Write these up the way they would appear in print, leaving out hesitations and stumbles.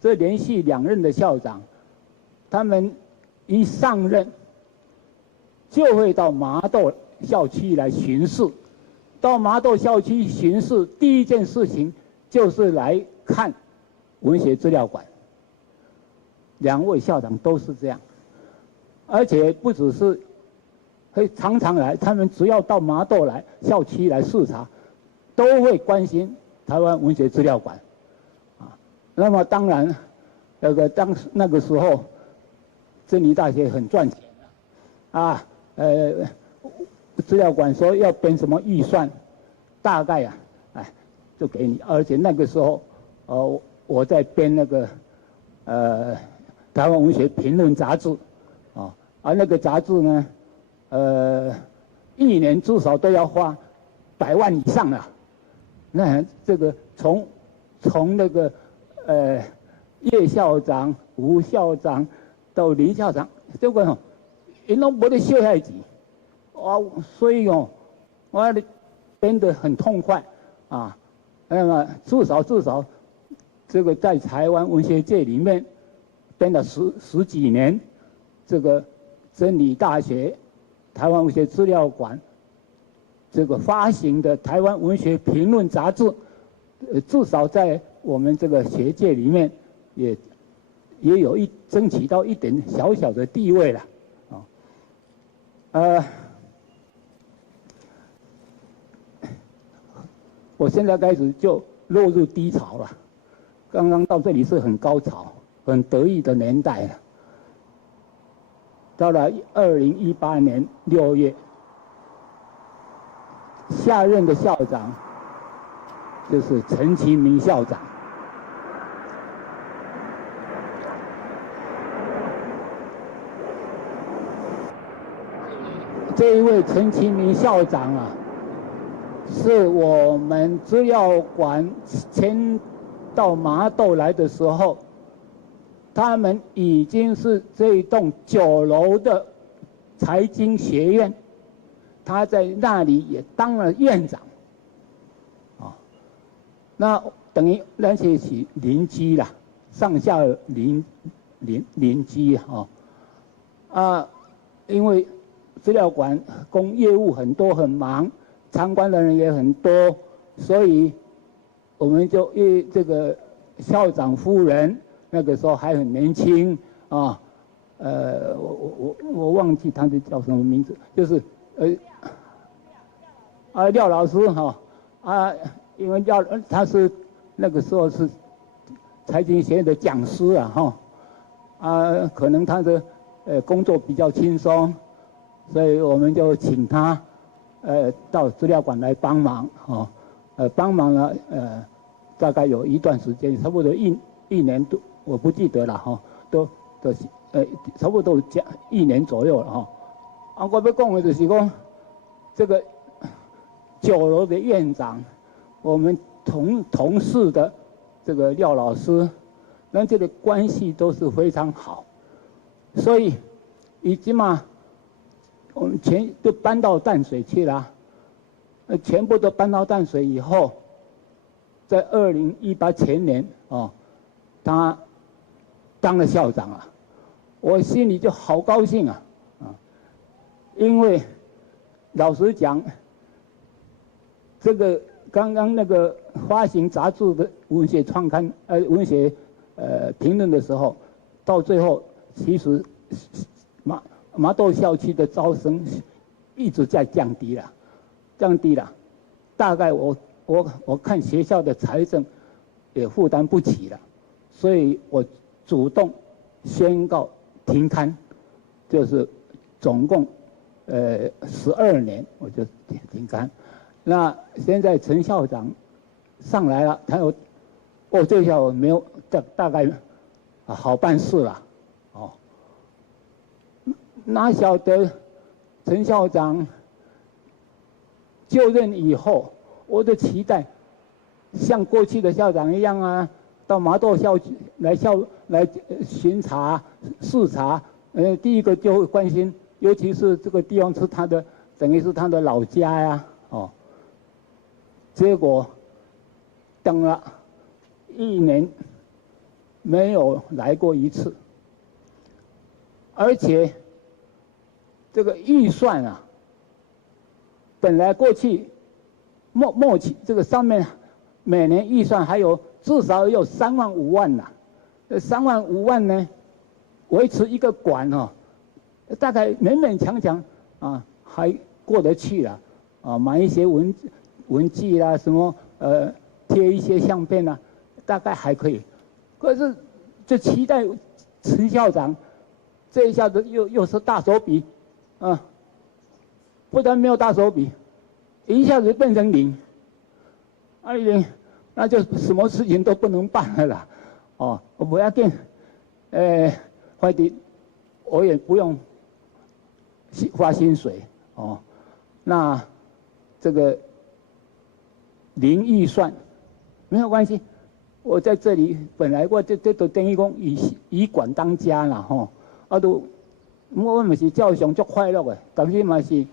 这连续2任的校长，他们一上任就会到麻豆校区来巡视。到麻豆校区巡视，第一件事情就是来看文学资料馆。2位校长都是这样，而且不只是会常常来，他们只要到麻豆来校区来视察，都会关心台湾文学资料馆。那么当然，那个时候，真理大学很赚钱啊，资料馆说要编什么预算，大概就给你。而且那个时候，我在编那个台湾文学评论杂志，而那个杂志呢，1年至少都要花100万以上了。那这个从那个叶校长、吴校长到林校长，这个因拢没得小孩子，所以我编得很痛快啊。那么至少这个在台湾文学界里面编了十几年，这个真理大学台湾文学资料馆这个发行的台湾文学评论杂志，至少在我们这个学界里面也有争取到一点小小的地位了，我现在开始就落入低潮了。刚刚到这里是很高潮、很得意的年代了。到了2018年6月，下任的校长就是陈其明校长。这一位陈其明校长啊，是我们资料馆迁到麻豆来的时候，他们已经是这一栋9楼的财经学院，他在那里也当了院长，那等于那些是邻居啦，上下邻居因为资料馆业务很多很忙，参观的人也很多，所以我们就这个校长夫人那个时候还很年轻啊，我忘记他的叫什么名字，就是廖老师因为他是那个时候是财经学院的讲师可能他的工作比较轻松，所以我们就请他到资料馆来帮忙帮忙了大概有一段时间，差不多一年多，我不记得了都差不多1年左右了我要讲的就是说，这个9楼的院长，我们同事的这个廖老师，那这个关系都是非常好，所以已经我们全都搬到淡水去了，全部都搬到淡水以后，在2018前年他当了校长了，我心里就好高兴因为老实讲，这个刚刚那个发行杂志的文学创刊文学评论的时候，到最后其实麻豆校区的招生一直在降低了，大概我看学校的财政也负担不起了，所以我主动宣告停刊，就是总共12年我就停刊。那现在陈校长上来了，他这下我没有大概好办事了哪晓得陈校长就任以后，我的期待像过去的校长一样到麻豆校区来巡查视察，第一个就会关心，尤其是这个地方是他的等于是他的老家呀结果等了1年没有来过一次，而且这个预算啊，本来过去末期这个上面每年预算还有至少有3万5万呐，这3万5万呢，维持一个馆哦，大概勉勉强强啊还过得去了啊，买一些文具啦，什么贴一些相片啦，大概还可以。可是就期待陈校长这一下子又是大手笔啊，不但没有大手笔，一下子变成0，零，那就什么事情都不能办了啦。哦，我不要紧，快递我也不用发薪水哦，那这个0预算没有关系，我在这里本来我这都等于讲以馆当家啦吼，啊都我嘛是照常足快乐的，但是嘛是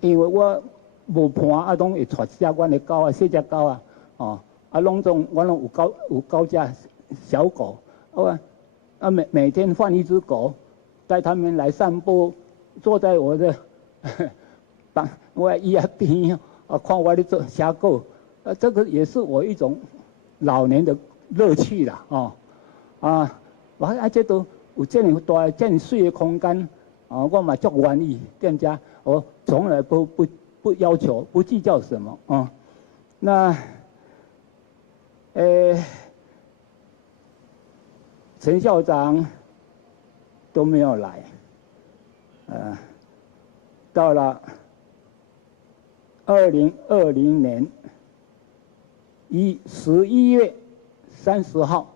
因为我无伴啊，拢会带一只阮的狗啊，小只狗啊，哦，啊拢我拢有9只小狗，每天换一只狗，带它们来散步，坐在我的我的椅仔边啊，看我的做写稿，这个也是我一种老年的乐趣啦，哦，啊，这都有这么大、这么水的空间，啊，我嘛足愿意，店家我从来不要求、不计较什么啊，那，陈校长都没有来，到了2020年11月30号，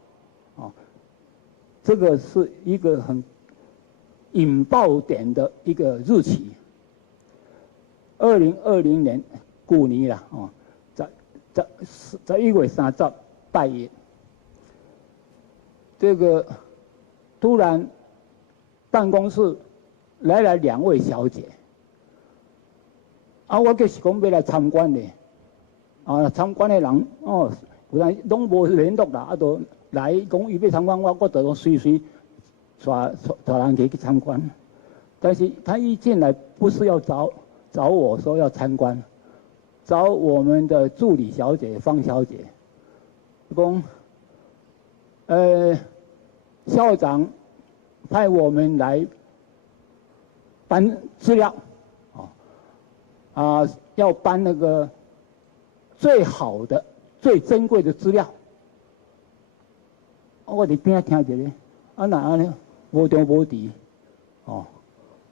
啊，这个是一个很引爆点的一个日期。2020年旧年啦，哦，11月30拜一，这个突然办公室来了2位小姐，啊，我就是讲要来参观的，啊，参观的人哦，有人拢无联络啦，啊，都来讲伊要参观，我就随带人去参观，但是他一进来不是要找我说要参观，找我们的助理小姐方小姐，讲，校长派我们来搬资料，要搬那个最好的、最珍贵的资料。我伫边听着咧，那安尼无中无敌，哦。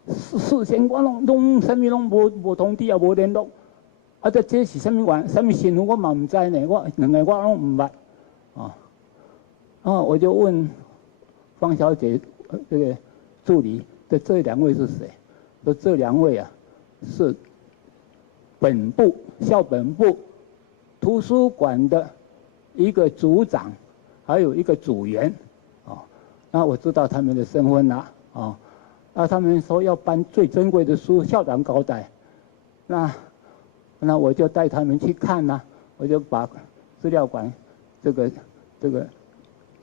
事先我拢什么拢无通知也无联络，啊，这是什么身份我嘛唔知呢，我2个我拢唔捌，我就问方小姐这个助理的这2位是谁？说这2位啊是校本部图书馆的一个组长，还有一个组员，那我知道他们的身份啦，他们说要搬最珍贵的书，校长交代，那我就带他们去看啦，我就把资料馆这个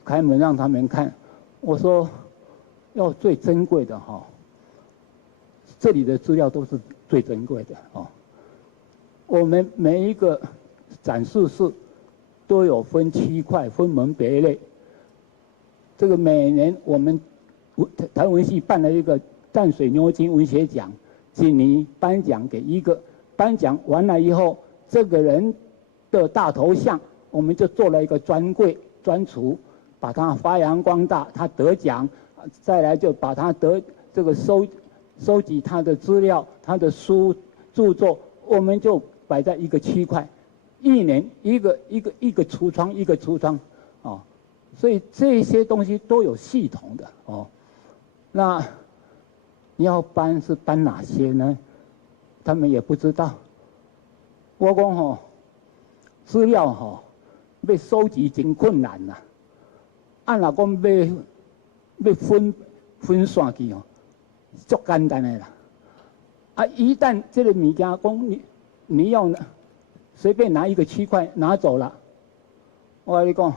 开门让他们看，我说要最珍贵的哈，这里的资料都是最珍贵的哦。我们每一个展示室都有分区块，分门别类。这个每年我们台文系办了一个淡水牛津文学奖，今年颁奖给一个，颁奖完了以后，这个人的大头像，我们就做了一个专柜专橱，把它发扬光大，他得奖，再来就把他这个收集他的资料，他的书著作，我们就摆在一个区块，一年一个橱窗一个橱窗，所以这些东西都有系统的哦。那你要搬是搬哪些呢？他们也不知道。我讲资料要收集真困难呐。按若讲要分散去足简单的啦。一旦这个物件讲你要随便拿一个区块拿走了，我跟你讲，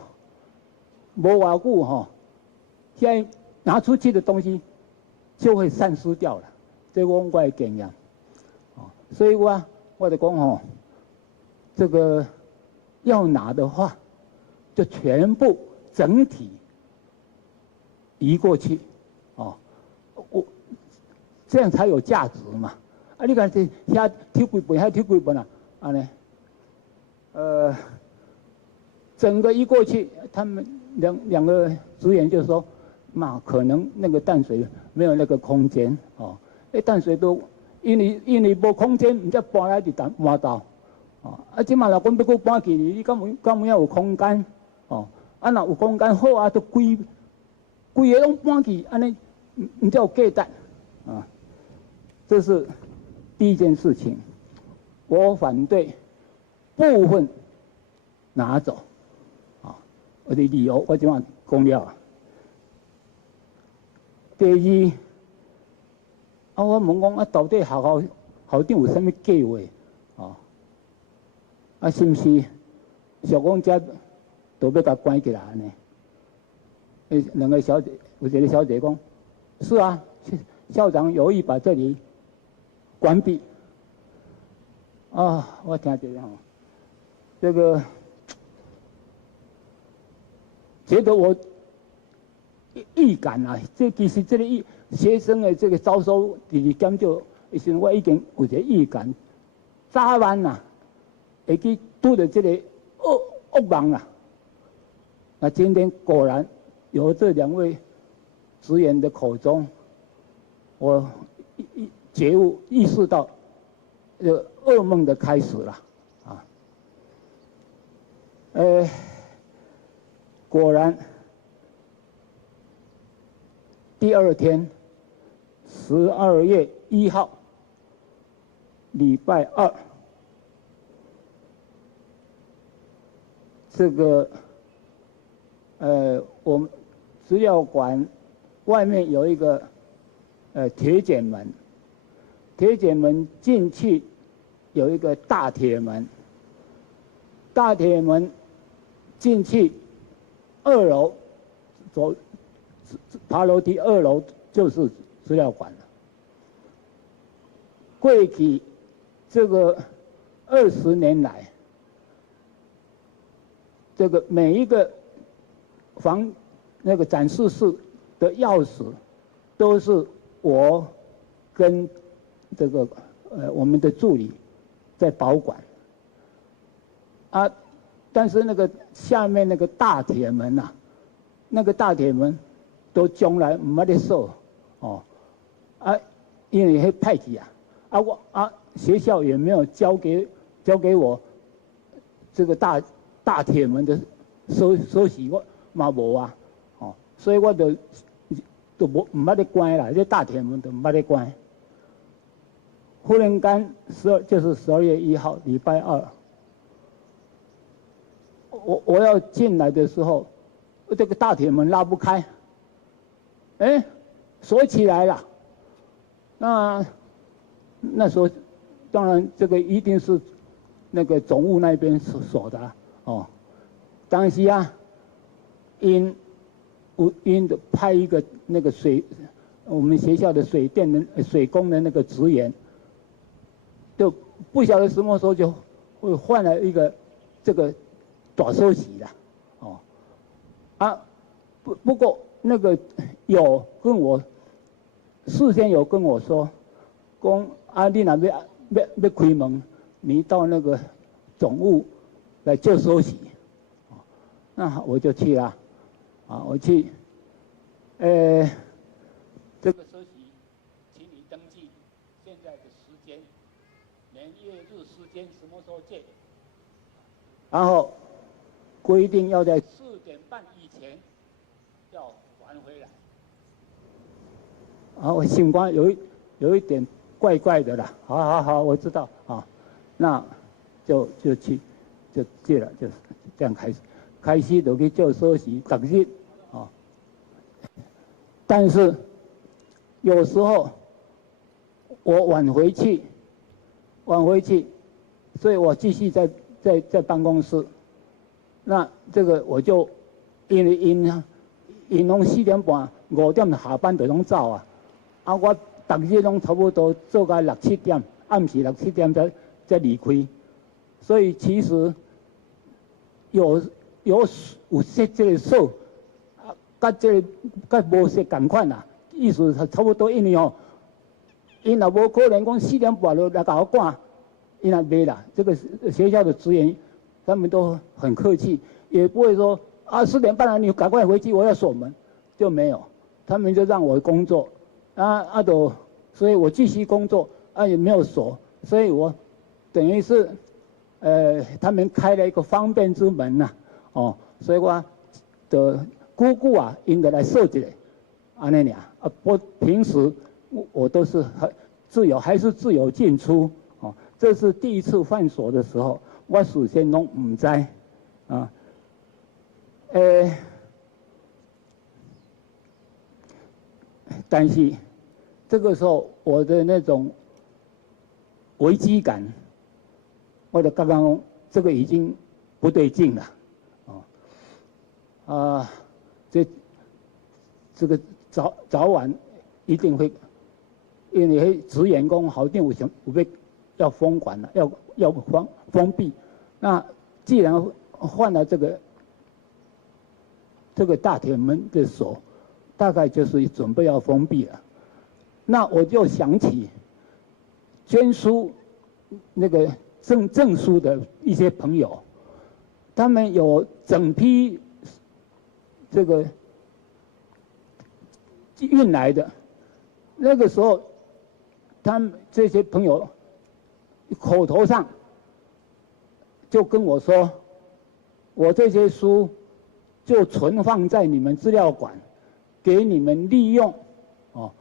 无偌久吼，现在拿出去的东西就会散失掉了，这我的经验。所以我就讲吼，这个要拿的话，就全部整体移过去，我这样才有价值嘛。啊，你看这遐抽几本，遐抽几本啊，安尼，整个移过去，他们两个职员就说，嘛可能那个淡水没有那个空间哦，那淡水都因为无空间，唔才搬来伫马岛，啊，即马若讲要搁搬去，你敢有有空间？啊，若有空间好啊，都规个拢搬去，安尼唔才有价值啊。这是第一件事情，我反对部分拿走，我的理由我即马讲了啊。第二，我问讲到底校长有啥物计划？是毋是小公家都要甲关起来呢？两个小姐，有一个小姐讲，是啊，校长有意把这里关闭。我听这样，这个觉得我预感啊，这其实这个学生的这个招收第二检就，时我已经有一个预感，早晚啊，会去拄着这个恶梦啊。那今天果然由这两位职员的口中，我觉悟意识到，这个噩梦的开始了啊。果然，第二天，12月1号，礼拜二，这个我们资料馆外面有一个铁卷门，铁卷门进去有一个大铁门，大铁门进去2楼走爬楼梯2楼就是资料馆了。过去这个20年来，这个每一个那个展示室的钥匙都是我跟这个我们的助理在保管啊，但是那个下面那个大铁门啊，那个大铁门都将来唔捌咧锁因为迄派去学校也没有交给我这个大铁门的锁匙，我嘛无啊，所以我都唔捌咧关啦，这大铁门都唔捌咧关。忽然间就是12月1号，礼拜二，我要进来的时候，这个大铁门拉不开，锁起来了。那时候，当然这个一定是那个总务那边锁的当时啊，因的派一个那个我们学校的水电的水工的那个职员，就不晓得什么时候就会换了一个这个大锁匙了不过那个有跟我事先有跟我说，讲你若要开门，你到那个总务来就锁匙，那我就去了，我去，这个锁匙，请你登记现在的时间，年月日时间什么时候借，然后规定要在4点半以前要还回来。我心光有一点怪怪的啦。好，我知道那就去就借了，就是这样开始就去做锁匙，逐日但是有时候我晚回去，所以我继续在办公室。那这个我就因为因拢4点半5点下班就拢走啊，啊我逐日拢差不多做到6、7点，暗时6、7点才离开，所以其实有设这个数，啊，甲无设同款啦，意思差不多，因为哦，因若无可能讲4点半就来甲我赶，因若没啦，这个学校的职员他们都很客气，也不会说啊4点半了你赶快回去，我要锁门，就没有，他们就让我工作，所以我继续工作，也没有锁，所以我等于是他们开了一个方便之门呐，哦，所以我的姑姑啊，因得来设计的，安尼俩啊，平时我都是很自由，还是自由进出，哦，这是第一次犯锁的时候，我事先拢唔知，啊，但是这个时候我的那种危机感，我的刚刚这个已经不对劲了，这个早晚一定会，因为职员工好定有被要封管了，要封闭。那既然换了这个大铁门的锁，大概就是准备要封闭了。那我就想起捐书那个证书的一些朋友，他们有整批这个运来的，那个时候，他们这些朋友口头上就跟我说，我这些书就存放在你们资料馆，给你们利用，哦，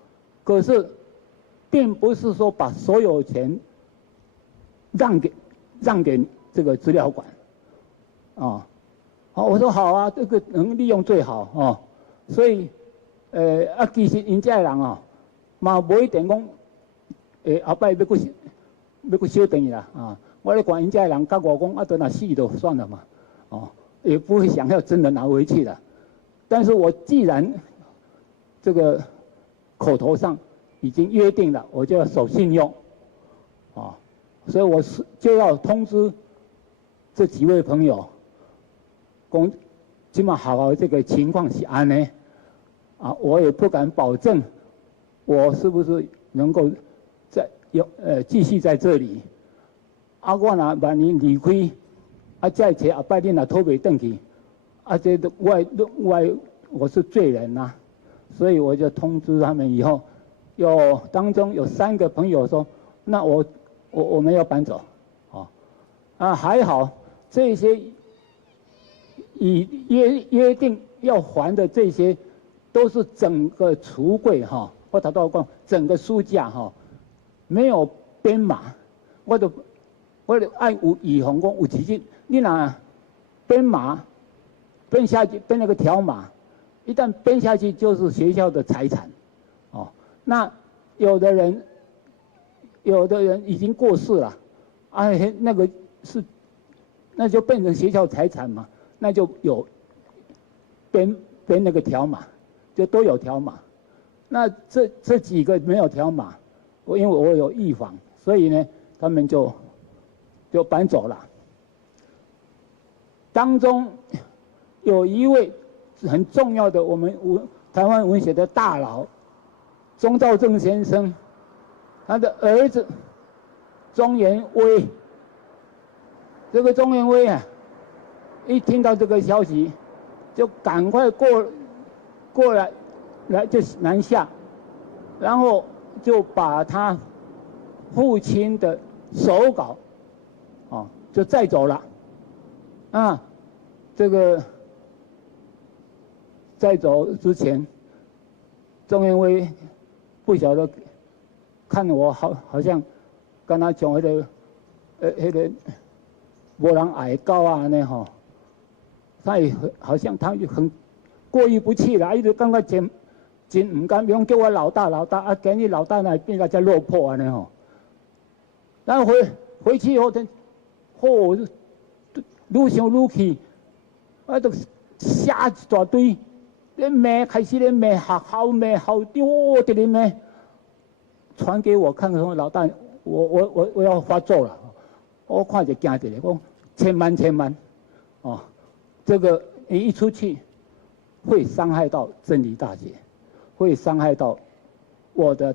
可是并不是说把所有钱让给这个资料馆，啊，好，我说好啊，这个能利用最好哦，所以。其实因这人哦，嘛无一定讲，后摆要去修等伊啦啊！我咧管因这人甲我讲，啊，等他死就算了嘛，哦，也不会想要真的拿回去的。但是我既然这个口头上已经约定了，我就要守信用，啊，所以我就要通知这几位朋友，讲今嘛好这个情况是安呢。啊，我也不敢保证，我是不是能够继续在这里。啊，我若万一离开，啊，再找后摆恁若讨袂转去，啊，这我是罪人呐，所以我就通知他们以后，当中有3个朋友说，那我们要搬走，啊，还好这些约定要还的这些。都是整个橱柜哈，我头拄讲整个书架哈，没有编码，我就爱有预防讲有时间，你若编码编下去编那个条码，一旦编下去就是学校的财产，哦，那有的人已经过世了，啊，那个那就变成学校财产嘛，那就有编那个条码。就都有条码，那这几个没有条码，因为我有预防，所以呢，他们就搬走了。当中有一位很重要的我们台湾文学的大佬钟肇政先生，他的儿子钟元威，这个钟元威啊，一听到这个消息，就赶快过来就南下，然后就把他父亲的手稿，就载走了。啊，这个在走之前，钟元威不晓得看我好像跟他讲那个无人爱狗啊呢吼，他也好像他很过意不去了，一直感觉真唔甘，讲叫我老大，啊，今日老大呢变得才落魄安尼吼。然后回去以后，愈想愈气，我都写一大堆，咧骂开始咧骂学校骂校长，我伫咧骂，传给我看，说老大，我要发作了，我看就惊一个，讲千万，哦，这个你一出去，会伤害到真理大学，会伤害到我的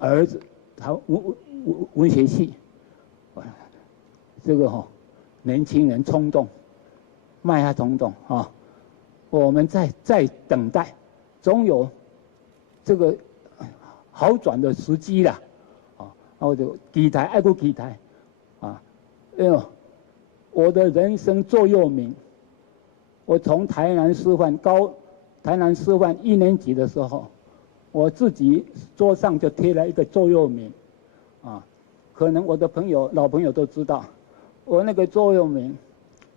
儿子，他文学系，这个年轻人冲动，卖下冲动啊！我们在等待，总有这个好转的时机啦，啊！我就期待，爱国期待，啊！哎呦，我的人生座右铭，我从台南师范1年级的时候，我自己桌上就贴了一个座右铭，啊，可能我的老朋友都知道，我那个座右铭，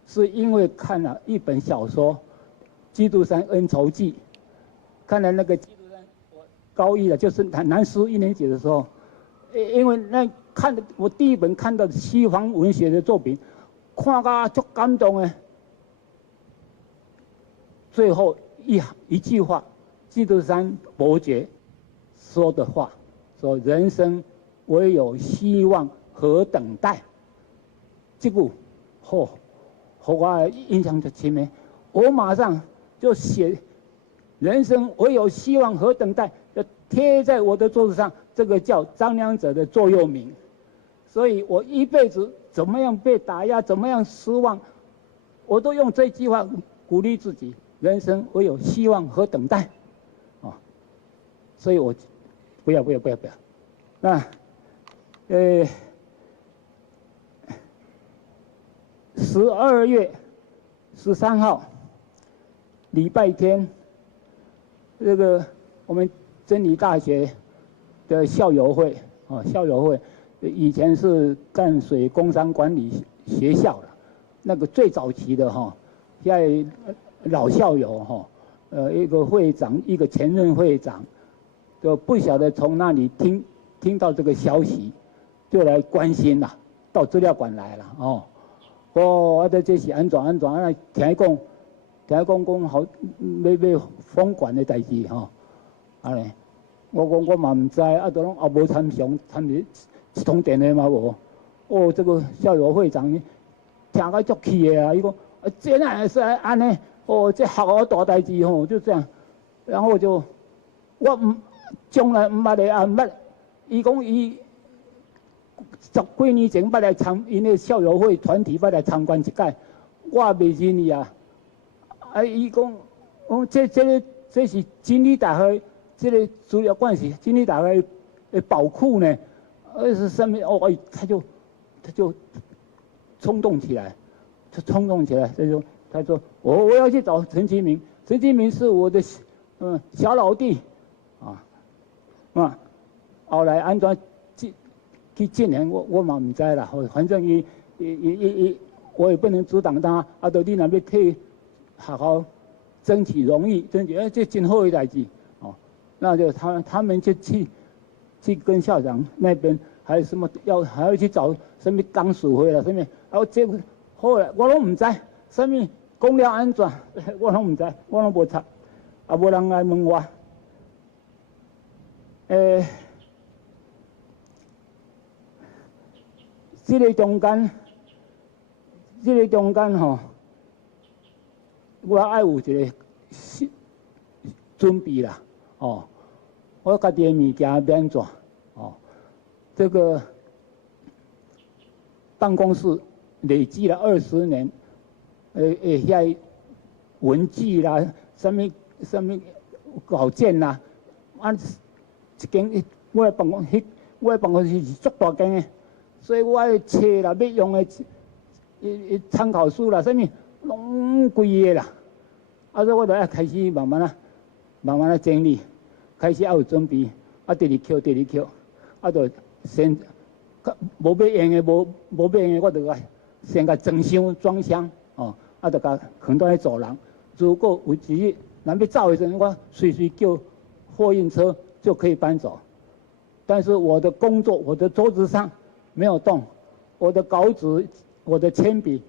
是因为看了一本小说《基督山恩仇记》，看了那个基督山，我高一了，就是南师1年级的时候，因为我第一本看到西方文学的作品，看到足感动的，最后一句话，基督山伯爵说的话，说人生唯有希望和等待，这句我印象就深的，我马上就写人生唯有希望和等待，就贴在我的桌子上，这个叫张良者的座右铭。所以我一辈子怎么样被打压，怎么样失望，我都用这句话鼓励自己，人生唯有希望和等待，啊，所以我不要，那12月13号礼拜天，这个我们真理大学的校友会以前是淡水工商管理学校的，那个最早期的现在老校友一个会长，一个前任会长，就不晓得从哪里听到这个消息，就来关心了，到资料馆来了我这是安怎听讲好要封馆的代志安尼，我嘛唔知，都拢也无参一通电话嘛无，这个校友会长听个足气的伊讲这哪是安尼，这学校大代志就这样，然后我将来唔捌来啊，唔捌，伊讲伊10几年前捌来因个校友会团体捌来参观一届，我未认伊啊，伊讲这是真理大学，这个资料馆是真理大学的宝库呢。是什么？他就冲动起来，他说我要去找陈其明，陈其明是我的小老弟后来安怎去进行我嘛唔知啦，反正我也不能阻挡他，到你那边替学校争取荣誉，这真好的代志那就他们就去跟校长那边还有什么还要去找什么钢属会啦，什么这个后来我拢唔知，什么讲了安怎，我拢唔知，我拢无查，无人来问我。这个中间我爱有一个准备啦，我家己的物件免怎这个办公室累积了20年，遐文具啦，什么稿件啦，一间我的办公室是足大间的，所以我的册啦，要用的参考书啦，什么拢贵的啦，所以我就要开始慢慢啊整理，开始要有准备，第二扣，就先无要用的，无要用的，我就先甲装箱就甲放到走廊。如果有一日咱要走的时候，我随时叫货运车就可以搬走。但是我的工作，我的桌子上没有动，我的稿纸、我的铅笔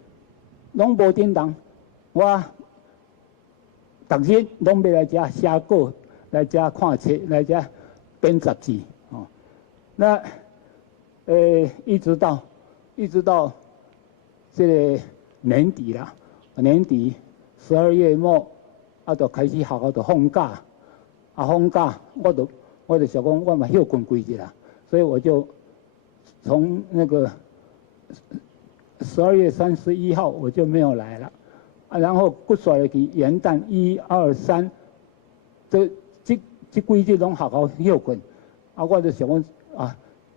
拢无叮当，我逐日拢要来遮写稿，来遮看册，来遮编杂志哦。那一直到这个年底啦，年底12月末，就开始学校就放假，放假我就想讲我嘛休困几日啦，所以我就从那个12月31号我就没有来了，然后过甩了去元旦1、2、3，这几日拢学校休困，我就想讲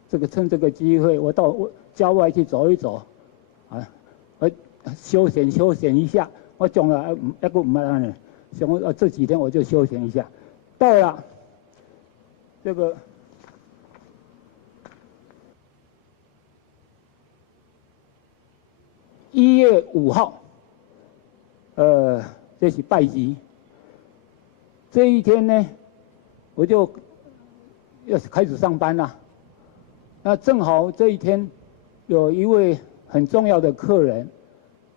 这个趁这个机会，我到郊外去走一走，我休闲一下。我将来还佫唔爱安尼，想讲这几天我就休闲一下。到了这个1月5号，这是拜祭。这一天呢，我就要开始上班了。那正好这一天，有一位很重要的客人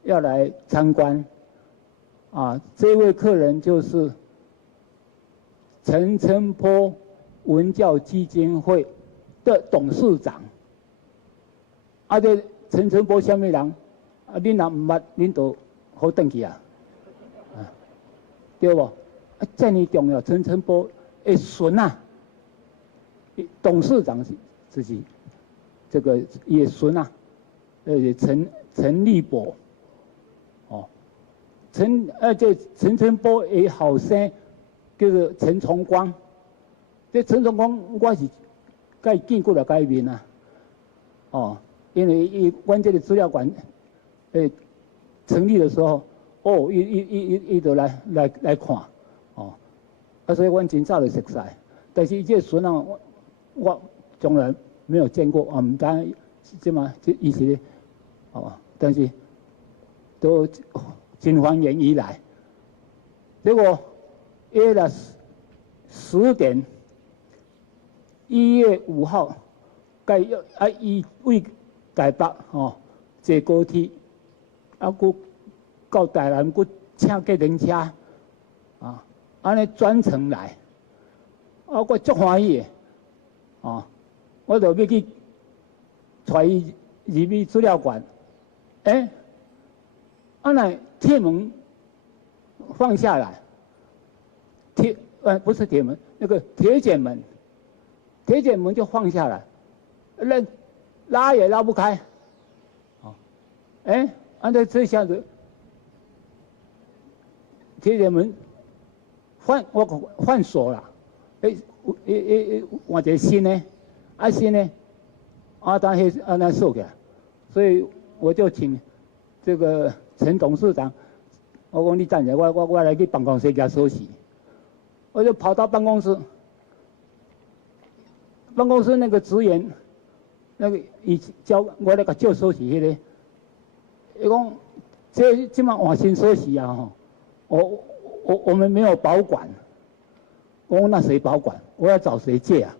要来参观。这位客人就是陈澄波文教基金会的董事长。这陈澄波什么人？恁若唔捌，恁就好回去啊，对不？这么重要，陈澄波的孙啊，董事长就是这个也孙啊，陈立博。这陈澄波的后生叫做陈崇光，这陈崇光我是甲伊见过了改面啊，因为阮这个资料馆成立的时候，伊就来看，所以阮真早就熟悉，但是这孙啊，我从来没有见过，唔知这嘛这意思咧，但是都。真欢迎伊来，结果约了10点，1月5号，伊为台北坐高铁，佫到台南佫请计程车，安尼专程来，我足欢喜的，我就要去带伊入去资料馆，那铁门放下来，不是铁门，那个铁卷门就放下来，拉也拉不开，这下子铁卷门换锁了，换一个新的，新的，那锁起来，所以我就请这个。陈董事长，我讲你等下，我来去办公室给他收拾。我就跑到办公室，那个职员，那个伊教我那个借收拾迄个，伊讲这嘛换新收拾啊我们没有保管。我说那谁保管？我要找谁借啊？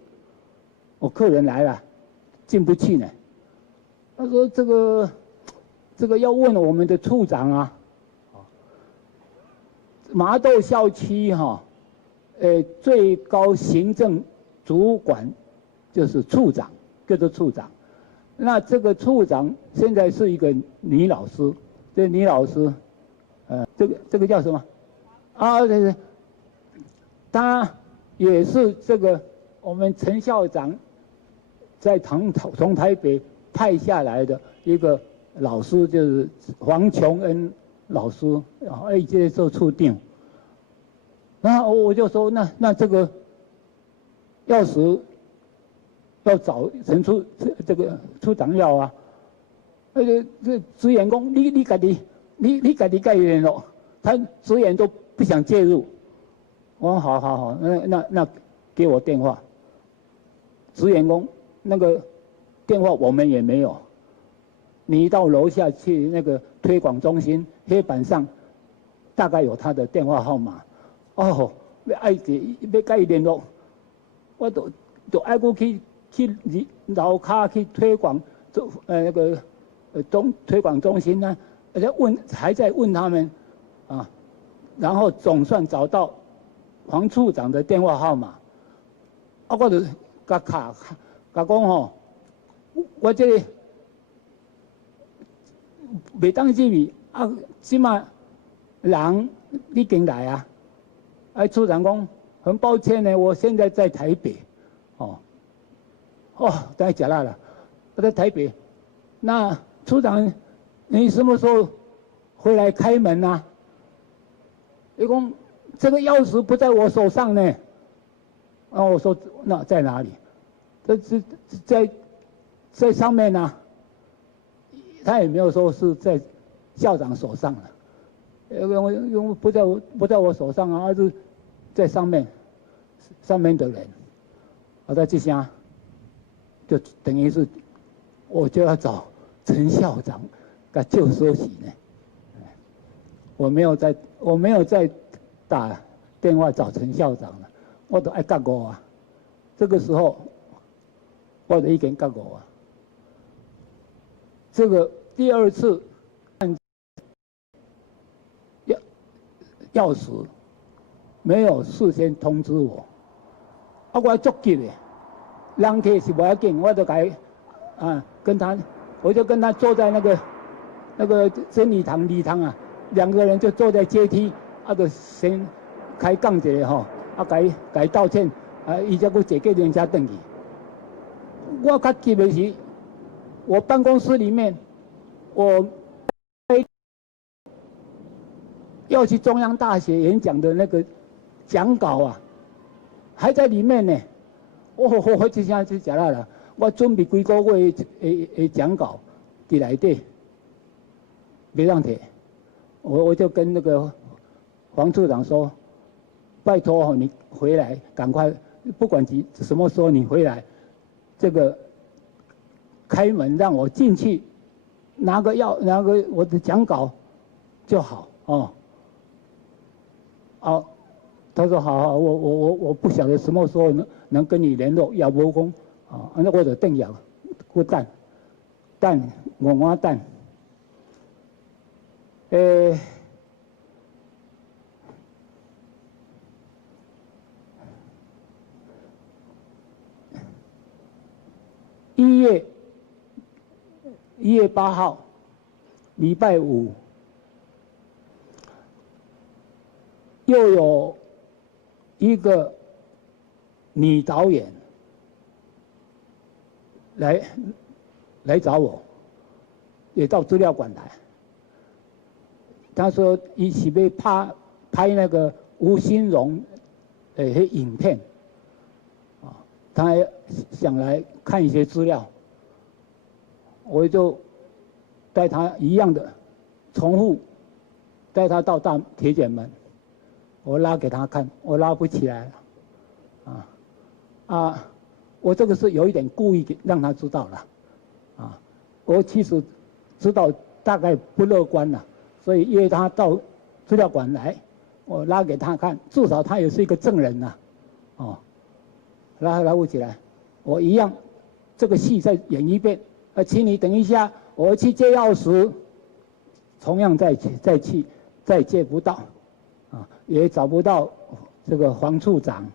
我客人来了，进不去呢。他说这个要问我们的处长啊，麻豆校区最高行政主管就是处长，叫做处长。那这个处长现在是一个女老师，这女老师，这个叫什么？对，她也是这个我们陈校长在从台北派下来的一个。老师就是黄琼恩老师，这做处长。然后我就说，那这个钥匙要找陈这个处长要啊。这职员讲你家己介联络，他职员都不想介入。我说好，那给我电话。职员讲那个电话我们也没有。你到楼下去那个推广中心，黑板上大概有他的电话号码。要跟伊联络，我都爱过去楼下去推广那个推广中心呢，还在问他们然后总算找到黄处长的电话号码，啊，我就甲卡甲讲吼，我这个袂当入去，啊，即马人已经来啊，处长讲很抱歉呢，我现在在台北，在假啦，我在台北，那处长你什么时候回来开门啊？伊讲这个钥匙不在我手上呢。我说那在哪里？在上面呢、啊。他也没有说是在校长手上了，因为不在我手上啊，而是在上面的人。在这下就等于是我就要找陈校长给就说起呢。我没有再打电话找陈校长了，我都爱甲我啊。这个时候我的意见甲我啊。这个第二次钥匙没有事先通知我，我足急的，人客是不要紧，我就我就跟他坐在那个真理堂礼堂啊。2个人就坐在阶梯，就先开讲一下吼，该道歉，伊才佫坐过人家转去。我较急的是，我办公室里面，我要去中央大学演讲的那个讲稿啊，还在里面呢。我这下就假啦，我准备几个月的讲稿伫内底，别让摕。我就跟那个黄处长说，拜托你回来，赶快，不管什么时候你回来，这个开门让我进去，拿个我的讲稿就好哦。他说好，我不晓得什么时候能跟你联络，要不讲那我就等下，我等我等。1月8号，礼拜5，又有一个女导演来找我，也到资料馆来。他说一起被拍那个吴新荣影片，他想来看一些资料，我就带他一样的重复，带他到大铁卷门，我拉给他看，我拉不起来了，我这个是有一点故意让他知道了，我其实知道大概不乐观了。所以约他到资料馆来，我拉给他看，至少他也是一个证人呐，拉不起来，我一样，这个戏再演一遍，请你等一下，我去借钥匙，同样再借不到，也找不到这个黄处长，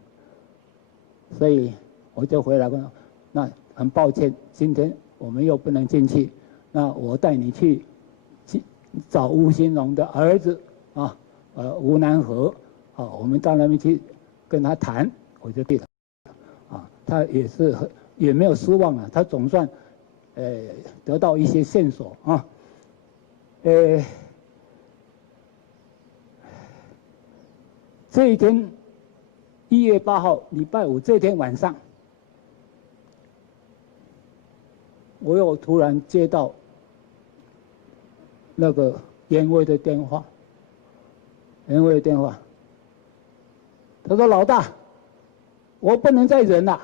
所以我就回来问，那很抱歉，今天我们又不能进去，那我带你去找吴新荣的儿子吴南和，我们到那边去跟他谈，我就对了，他也没有失望啊，他总算得到一些线索啊，这一天1月8号礼拜5这天晚上，我又突然接到那个严威的电话，他说：“老大，我不能再忍了，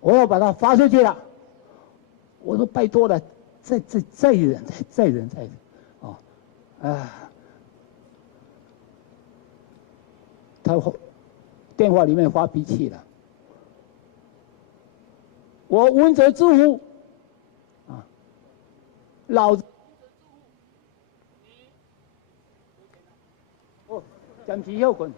我要把他发出去了。”我说：“拜托了，再忍，他电话里面发脾气了，我闻者之乎，老子。暂时休困。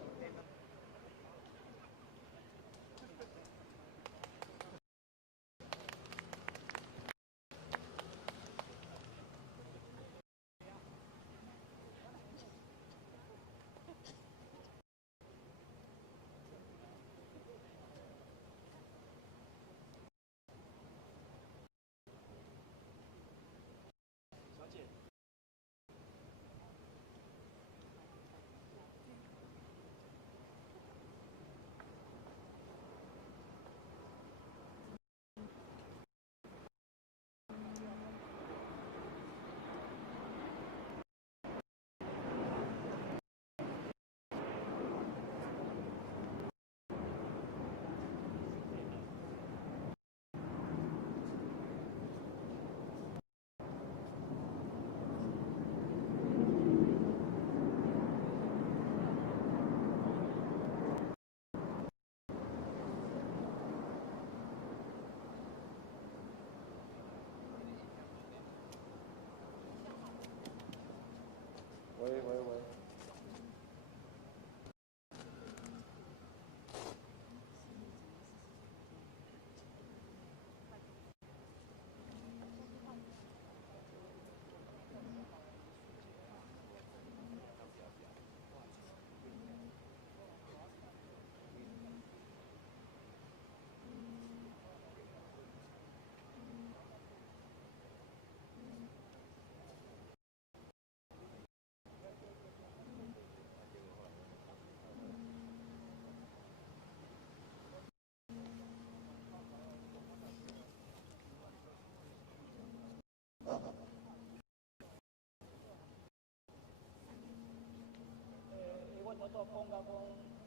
我都讲到讲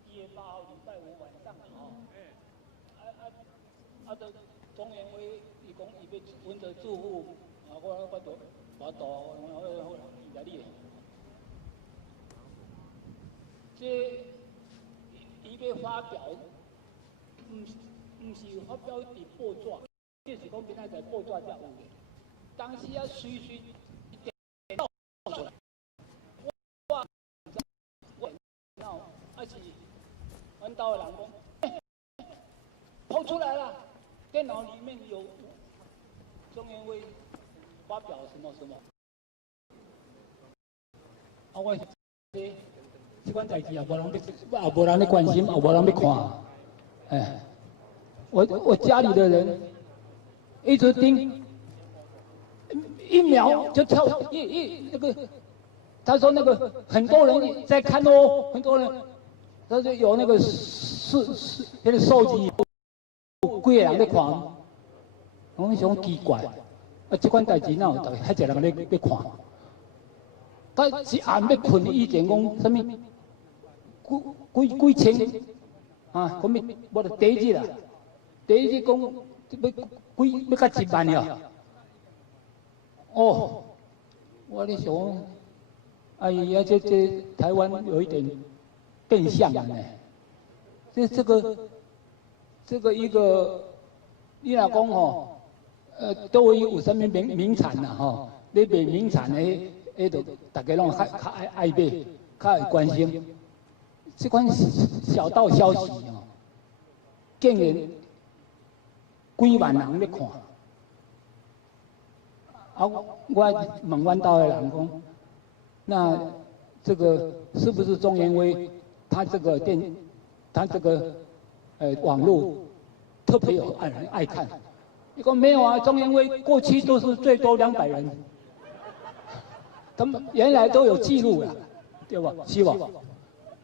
1月8号礼拜5晚上中原会伊讲伊要阮着住户，我意大利。这伊要发表，唔是发表伫报纸，这是讲今仔在报纸才有的。当时啊，随一点倒出来，而且阮兜的人讲，跑出来了，电脑里面有中原会发表什么什么。啊，我这款代志也无人要，也无人咧关心，也无人要看。哎，我家里的人一直盯，一秒就跳那个。他说那个很多人在看哦，很多人，他说有那个那个手机，几个人在看，我想奇怪，啊，这款代志哪有遐侪人咧看？他一暗要困以前讲什么？几千啊，讲咩？我第一日啊，第一日讲要到1万了。哦，我咧想。哎呀，这台湾有一点变相了呢。这个一个，你若讲吼，都会有什么名产呐吼？你卖名产的，就大家拢较爱买，较会关心。这款小道消息哦，竟然几万人咧看。啊，我问阮兜的人讲。那这个是不是中研微他这个网络特别有人爱看？你说没有啊，中研微过去都是最多200人，他们原来都有记录了，对吧？是吧？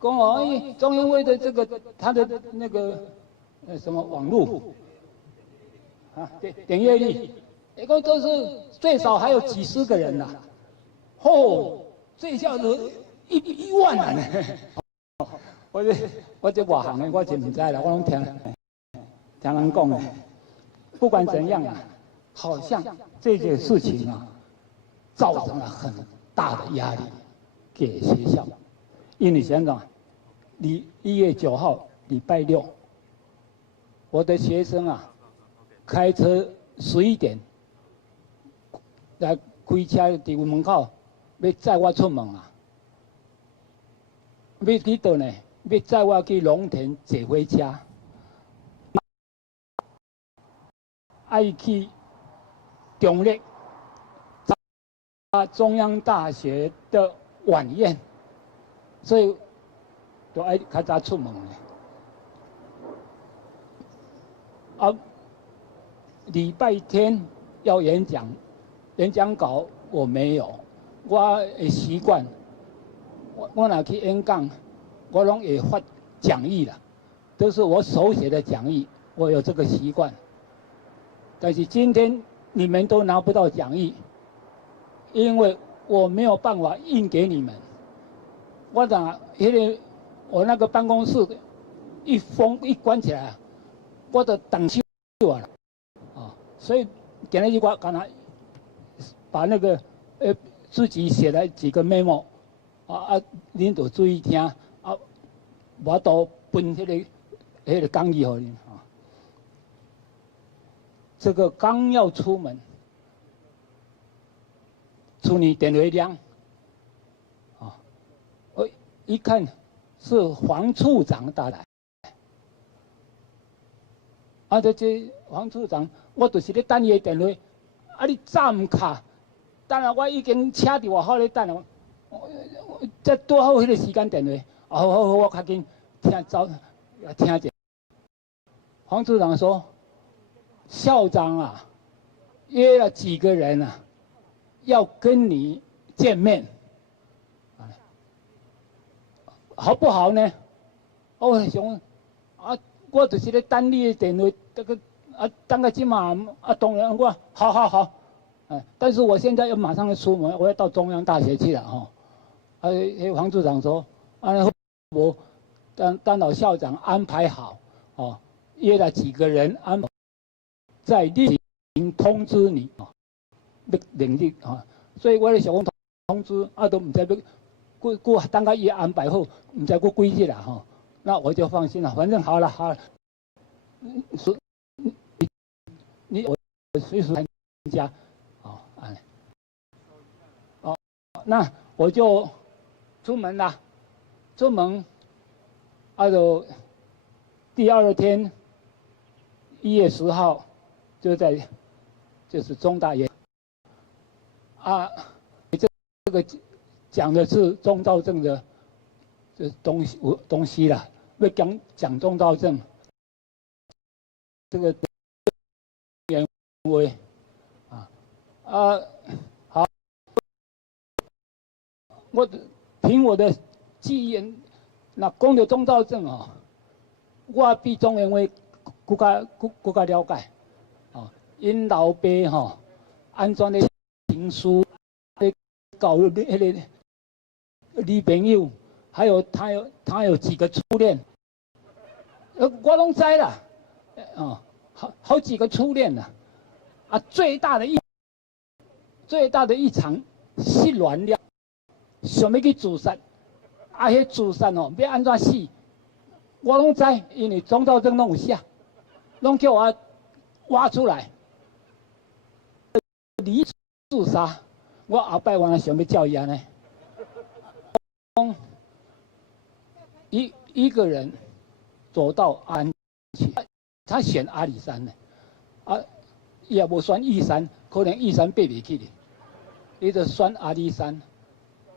讲哦，中研微的这个他的那个什么网络啊，点阅率，一共都是最少还有几十个人呐，哦。这下子一万了呢！我这外行的，我真唔知啦，我拢听人讲的。不管怎样啊，好像这件事情啊，造成了很大的压力给学校。因为想想1月9号礼拜6，我的学生啊，开车11点来开车伫门口。要载我出门啊！要去倒呢？要载我去农田坐火车，爱去中立中央大学的晚宴，所以就爱较早出门咧。啊，礼拜天要演讲，演讲稿我没有，我的习惯，我若去演讲，我拢会发讲义啦，都是我手写的讲义，我有这个习惯。但是今天你们都拿不到讲义，因为我没有办法印给你们。我那个办公室一关起来，我就等去了啊，所以今日我刚才把那个自己写了几个 memo 恁就注意听我都分那个讲义给恁啊。这个刚要出门，处理电话亮，我一看是黄处长打来，这黄处长，我就是咧等伊的电话，你早唔卡，当然我已经车伫外口咧等了，再多好迄个时间电话，好，我赶紧听一下。黄处长说。校长啊，约了几个人啊，要跟你见面，好不好呢？我想我就是咧等你的电话，这个等个今晚当然我好，但是我现在要马上要出门，我要到中央大学去了哈。黄处长说，我当老校长安排好哦，约了几个人安排。在例行通知你要能力所以我咧想讲通知都唔知要等到伊安排好，唔知过几日啦那我就放心了，反正好了，我随时参加那我就出门了，出门就第二天1月10号。就是中大演这个讲的是钟兆政的东西啦，要讲钟兆政这个言为好，我凭我的记忆，那讲到钟兆政我比钟元伟更加了解。因老爸安怎咧情书咧搞迄个女朋友，还有他有几个初恋，我拢知啦，好几个初恋啦，最大的一场失恋了，想要去自杀，迄自杀要安怎死，我拢知，因为钟兆政拢有写，拢叫我挖出来。离自杀，我后摆原来想要叫伊安尼，一个人走到安去，他选阿里山呢，也无选玉山，可能玉山爬袂起的，伊就选阿里山，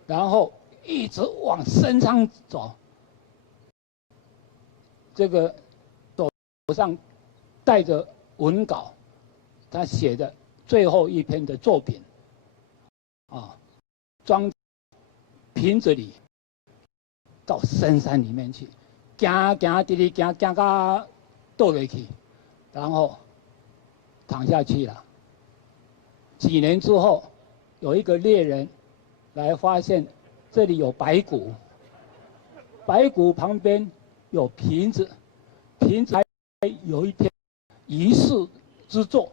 然后一直往山上走，这个手上带着文稿，他写的。最后一篇的作品，装瓶子里，到深山里面去，行到倒下去，然后躺下去了。几年之后，有一个猎人来发现这里有白骨，白骨旁边有瓶子，瓶子还有一篇遗世之作，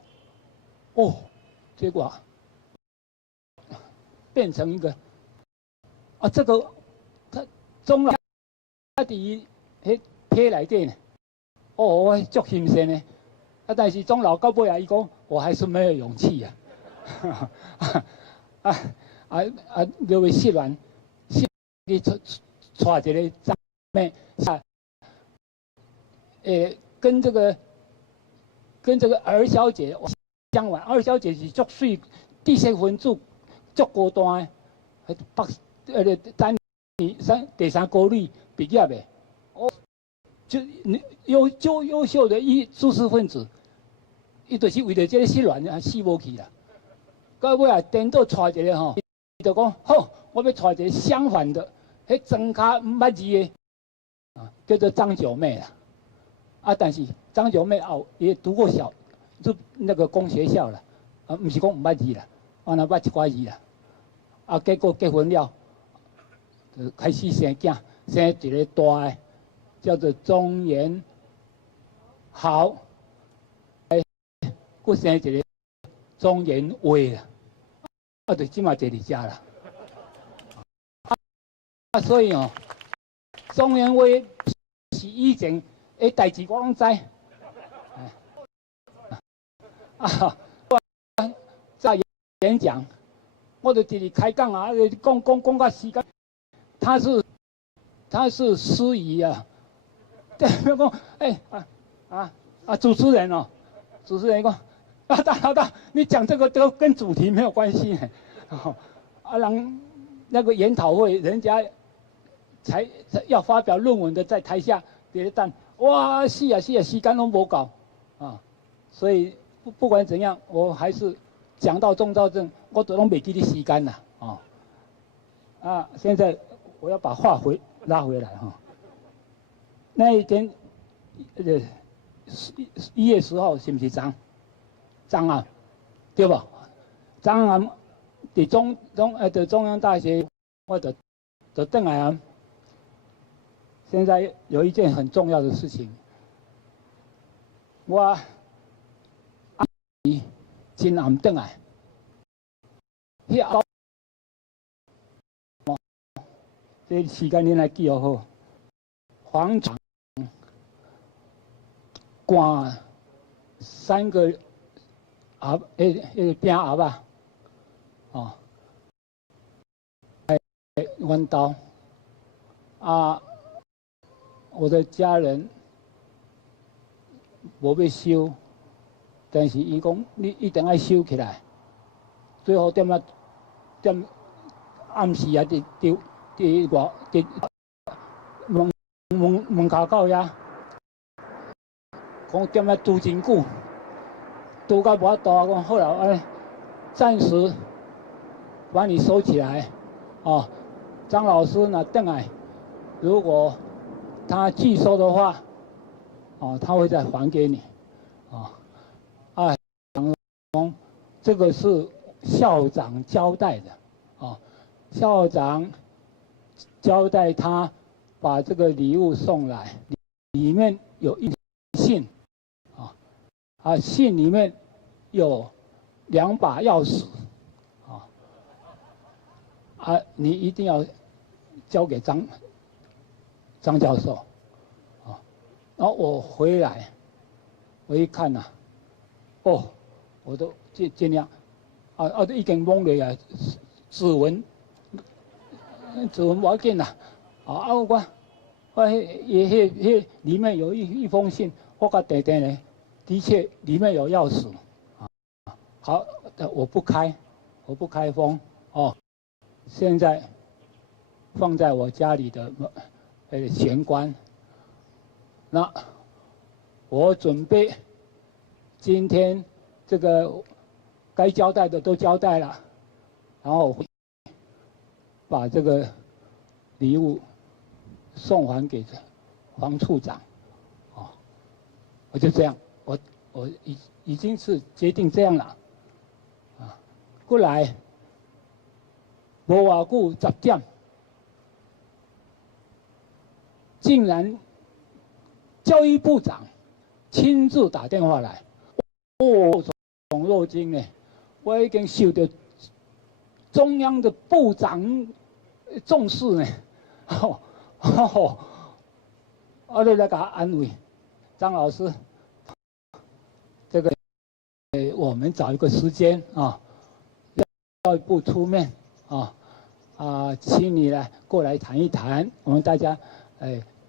结果变成一个这个他钟老他伫迄批内底呢，我足新鲜呢，但是钟老到尾伊讲我还是没有勇气呀，因为失恋，去带一个张妹下，跟这个儿小姐相反，儿小姐是足水，知识分子足高端的，第三高女毕业的，就优秀的知识分子，伊就是为了这个失恋啊死无去啦。到尾啊，颠倒带一个吼，伊就讲好，我要带一个相反的，迄庄脚毋捌字的，啊，叫做张九妹啦。啊，但是张九妹哦，也读过就那个公学校了，啊，毋是讲毋捌字啦，我那捌一寡字啦。啊，结果结婚了，就开始生囝，生一个大的，叫做钟元豪，佫生一个钟元伟啦，啊，就即马坐伫遮啦。啊，所以哦，钟元伟是以前的代志，我拢知。啊，在演讲，我就直直开讲啊，讲到时间，他是司仪啊，对，讲主持人哦，主持人讲，老大，你讲这个都跟主题没有关系呢，人那个研讨会，人家才要发表论文的在台下在等，哇，是啊，时间拢无够啊，所以。不管怎样，我还是讲到钟兆政，我都拢袂记你时间啦，现在我要把话拉回来哈。那一天，1月10号是不是张啊？对吧？张啊，伫中央大学，我就转来啊。现在有一件很重要的事情，我。真暗转来，这时间恁来记好。黄厂关3个鸭，饼鸭吧，哦，弯刀啊，我的家人无要收。但是伊讲，你一定要收起来。最后点暗时啊，伫门口到遐，讲点拄真久，拄到无法度，讲好啦，暂时把你收起来。哦，张老师呢，转来，如果他拒收的话，哦，他会再还给你，哦。这个是校长交代的，校长交代他把这个礼物送来，里面有一信，信里面有2把钥匙，你一定要交给张教授，然后我回来，我一看呐，我都尽量，都已经懵了啊，指纹无要紧啦，我里面有一封信，我甲弟弟呢，的确里面有钥匙，好，我不开封，现在放在我家里的玄关，那我准备今天。这个该交代的都交代了，然后把这个礼物送还给黄处长，我就这样，我已经是决定这样了，过来无偌久10点，竟然教育部长亲自打电话来，董若金呢，我已经受到中央的部长重视呢，我就来给他安慰，张老师，这个我们找一个时间啊，教育部出面请你来过来谈一谈，我们大家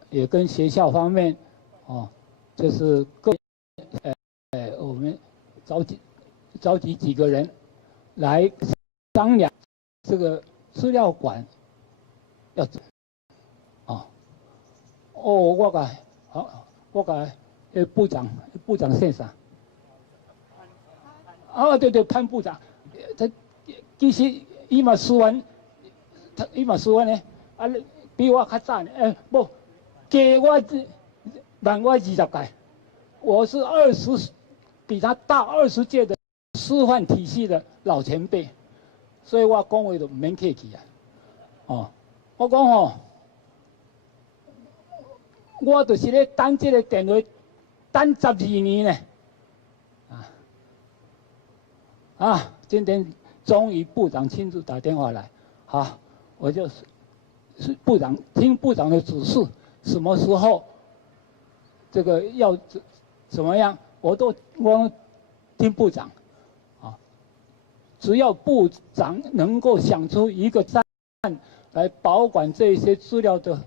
也跟学校方面就是我们召集几个人来商量这个资料馆要我个部长先生对潘部长，他其实伊嘛输完呢，比我较早呢，不，加慢我20届，我是比他大20届的师范体系的老前辈，所以我讲话就唔免客气啊。我讲我就是咧等这个电话等12年呢，今天终于部长亲自打电话来，好，我就是听部长的指示，什么时候这个要怎么样，我听部长，只要部长能够想出一个方案来保管这些资料的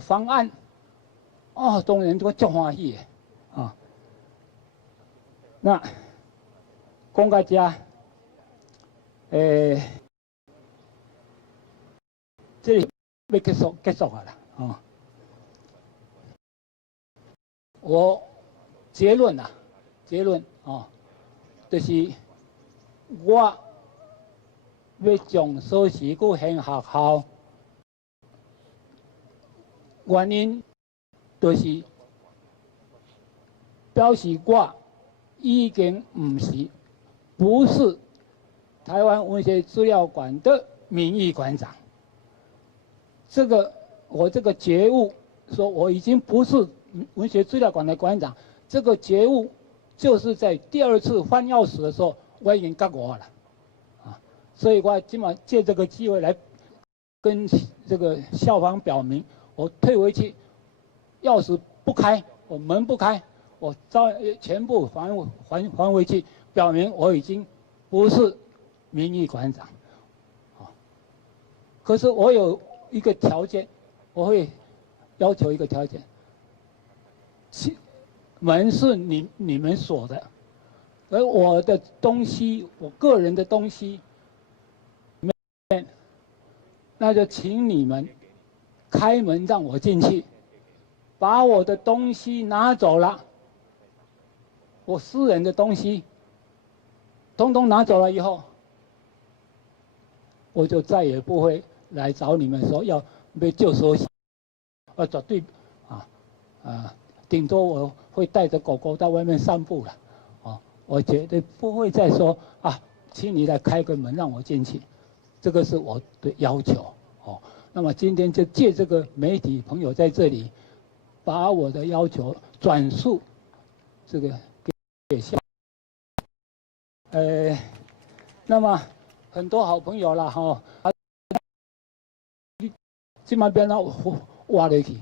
方案，当然我足欢喜的那讲到这，这里要结束了啦我结论就是我要将所时个现学校，原因就是表示我已经不是台湾文学资料馆的名誉馆长。我这个觉悟，说我已经不是文学资料馆的馆长，这个觉悟就是在第2次换钥匙的时候，我已经觉悟了，所以我今晚借这个机会来跟这个校方表明，我退回去，钥匙不开，我门不开，我全部还回去，表明我已经不是名誉馆长。可是我有一个条件，我会要求一个条件，门是你们锁的，而我的东西，我个人的东西，那就请你们开门让我进去，把我的东西拿走了，我私人的东西，统统拿走了以后，我就再也不会来找你们说要救收起，绝对顶多我会带着狗狗在外面散步了，我绝对不会再说请你来开个门让我进去，这个是我的要求那么今天就借这个媒体朋友在这里，把我的要求转述这个给校，那么很多好朋友啦这么变到挖下去，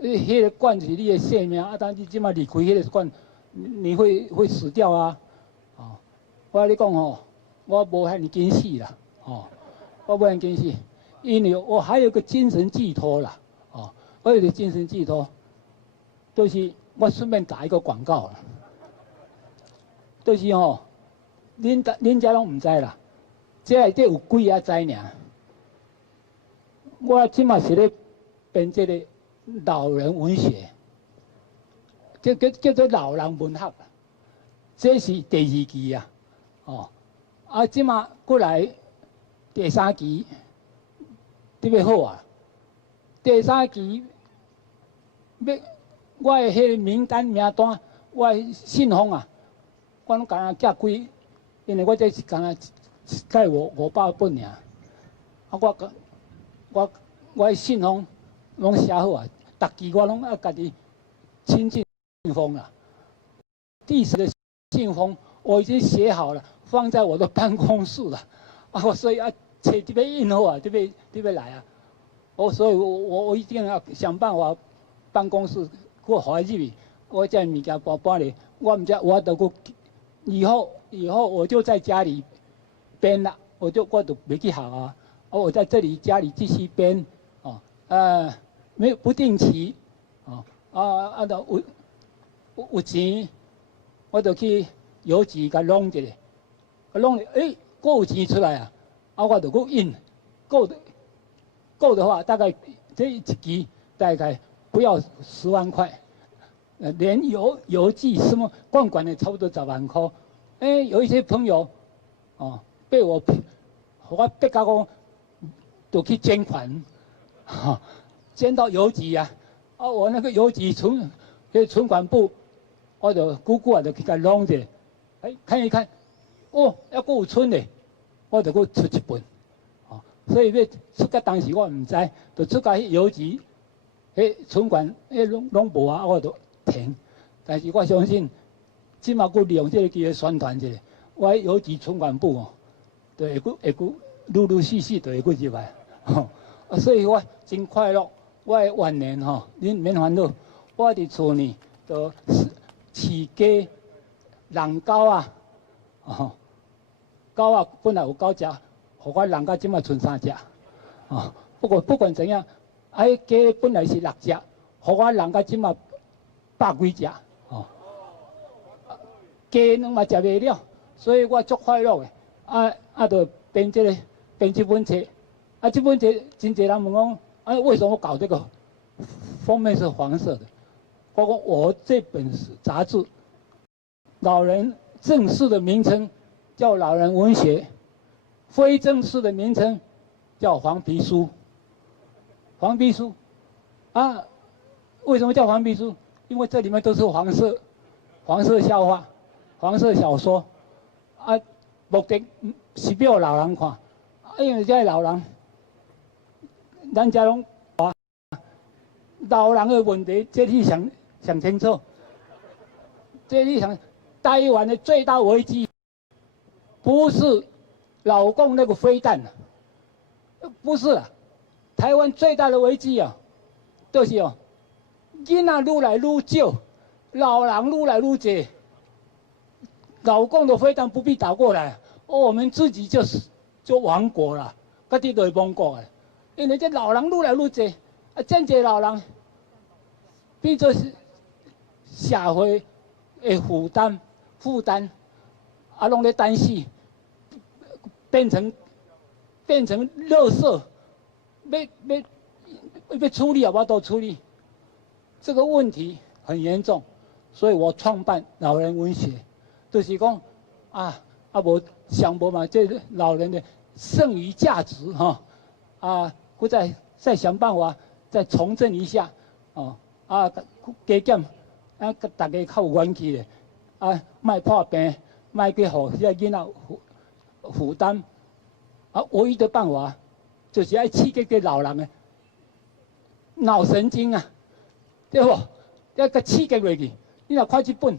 迄个管是你的性命但你这么离开迄个管，你会死掉我跟你讲我无遐尼紧死啦我无遐紧死，因为我还有个精神寄托啦我有个精神寄托，就是我顺便打一个广告啦，就是恁家拢唔知啦，这内底有几啊知尔。我即马是咧编这个老人文学，叫做老人文学，这是第2期即马过来第3期，特别好第3期我的迄个名单我的信封我拢敢寄几，因为我这是敢盖5本我的信封拢写好逐期我拢家己亲自信封啦。第10的信封我已经写好了，放在我的办公室了所以册这边印好这边来所以我一定要想办法办公室给海入去，我这物件搬来，我唔知我都以后我就在家里编了，我就袂去学我在这里家里继续编，没有不定期，有钱，我就去邮局甲弄一下，弄还有钱出来啊，我就搁印，够的话大概这一期大概不要10万块，连邮寄什么罐的差不多10万块，有一些朋友，被我逼到讲，都去捐款，捐到邮局啊，我那个邮局存款簿，我就就去甲弄一下，看一看，还阁有剩的，我就阁出一份，所以要出到当时我唔知，就出到邮局，存款拢无啊，我就停。但是我相信，即马阁利用这个机会宣传一下，我邮局存款簿就会阁陆续就会阁入来，所以我真快乐。我的晚年恁免烦恼，我伫厝呢就饲鸡、人狗啊，狗啊本来有9只，互我人到即马剩3只，不管怎样，鸡本来是6只，互我人到即马100几只，鸡卵嘛食袂了，所以我足快乐的，就编这本册，这本册真侪人问我，为什么我搞这个？封面是黄色的，包括我这本杂志，老人正式的名称叫《老人文学》，非正式的名称叫黄皮书。黄皮书，为什么叫黄皮书？因为这里面都是黄色笑话、黄色小说，目的是要老人看，因为这老人，咱家拢。老人的问题，这你想清楚。这你想，台湾的最大危机，不是老共那个飞弹，不是啊，台湾最大的危机就是囡仔愈来愈少，老人愈来愈多。老共的飞弹不必打过来，我们自己就亡国了，各地都会亡国的，因为这老人愈来愈多，真侪老人。变做是社会的负担，拢咧担死，变成垃圾，要处理也无多处理，这个问题很严重，所以我创办老人文学，就是讲无想无嘛，这老人的剩余价值不再想办法再重振一下加减大家较有元气的莫破病，莫去互遐囡仔负担唯一的办法就是要刺激这老人的脑神经对不？要个刺激落去，你若看这本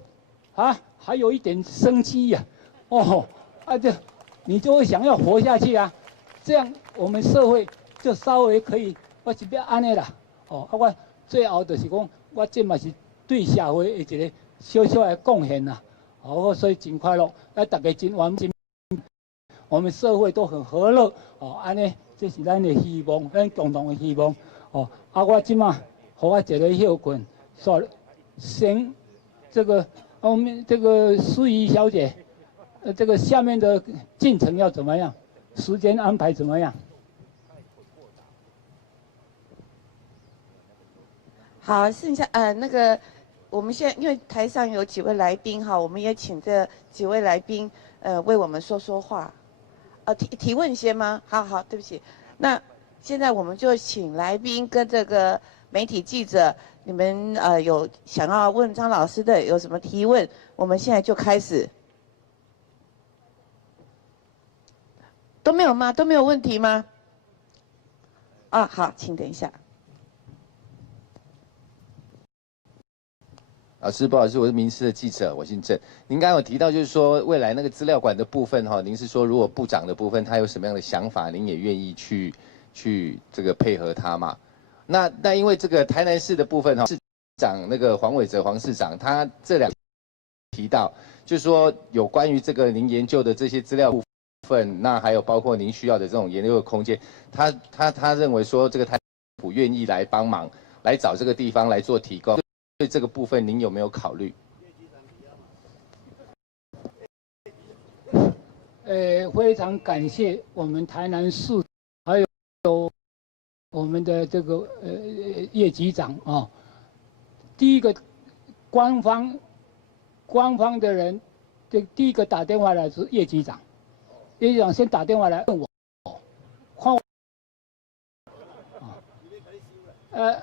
还有一点生机你就会想要活下去这样我们社会就稍微可以，我是要安尼啦我最后就是讲，我这嘛是对社会的一个小小的贡献所以真快乐，大家真完真，我们社会都很和乐安尼，这是咱的希望，咱共同的希望我即嘛，互我一个休困，先这个思怡小姐，这个下面的进程要怎么样？时间安排怎么样？好，剩下那个，我们现在因为台上有几位来宾我们也请这几位来宾为我们说说话，提问先吗？好，对不起，那现在我们就请来宾跟这个媒体记者，你们有想要问张老师的有什么提问，我们现在就开始。都没有吗？都没有问题吗？好，请等一下。老师，不好意思，我是民视的记者，我姓郑。您刚刚有提到，就是说未来那个资料馆的部分您是说如果部长的部分他有什么样的想法，您也愿意去这个配合他嘛？那因为这个台南市的部分市长那个黄伟哲黄市长，他这2提到，就是说有关于这个您研究的这些资料部分，那还有包括您需要的这种研究的空间，他认为说这个台政府愿意来帮忙，来找这个地方来做提供，对这个部分您有没有考虑？非常感谢我们台南市，还有我们的这个叶局长啊。第一个，官方的人，第一个打电话来是叶局长，叶局长先打电话来问我，看我，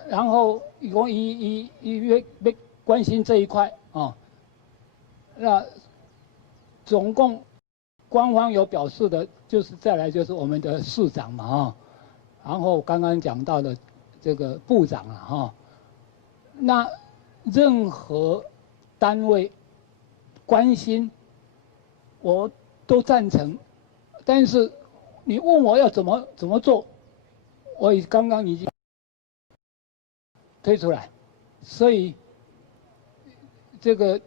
然后伊要关心这一块啊，那总共。官方有表示的，就是再来就是我们的市长嘛哈，然后刚刚讲到的这个部长了哈，那任何单位关心我都赞成，但是你问我要怎么做，我刚刚已经推出来，所以这个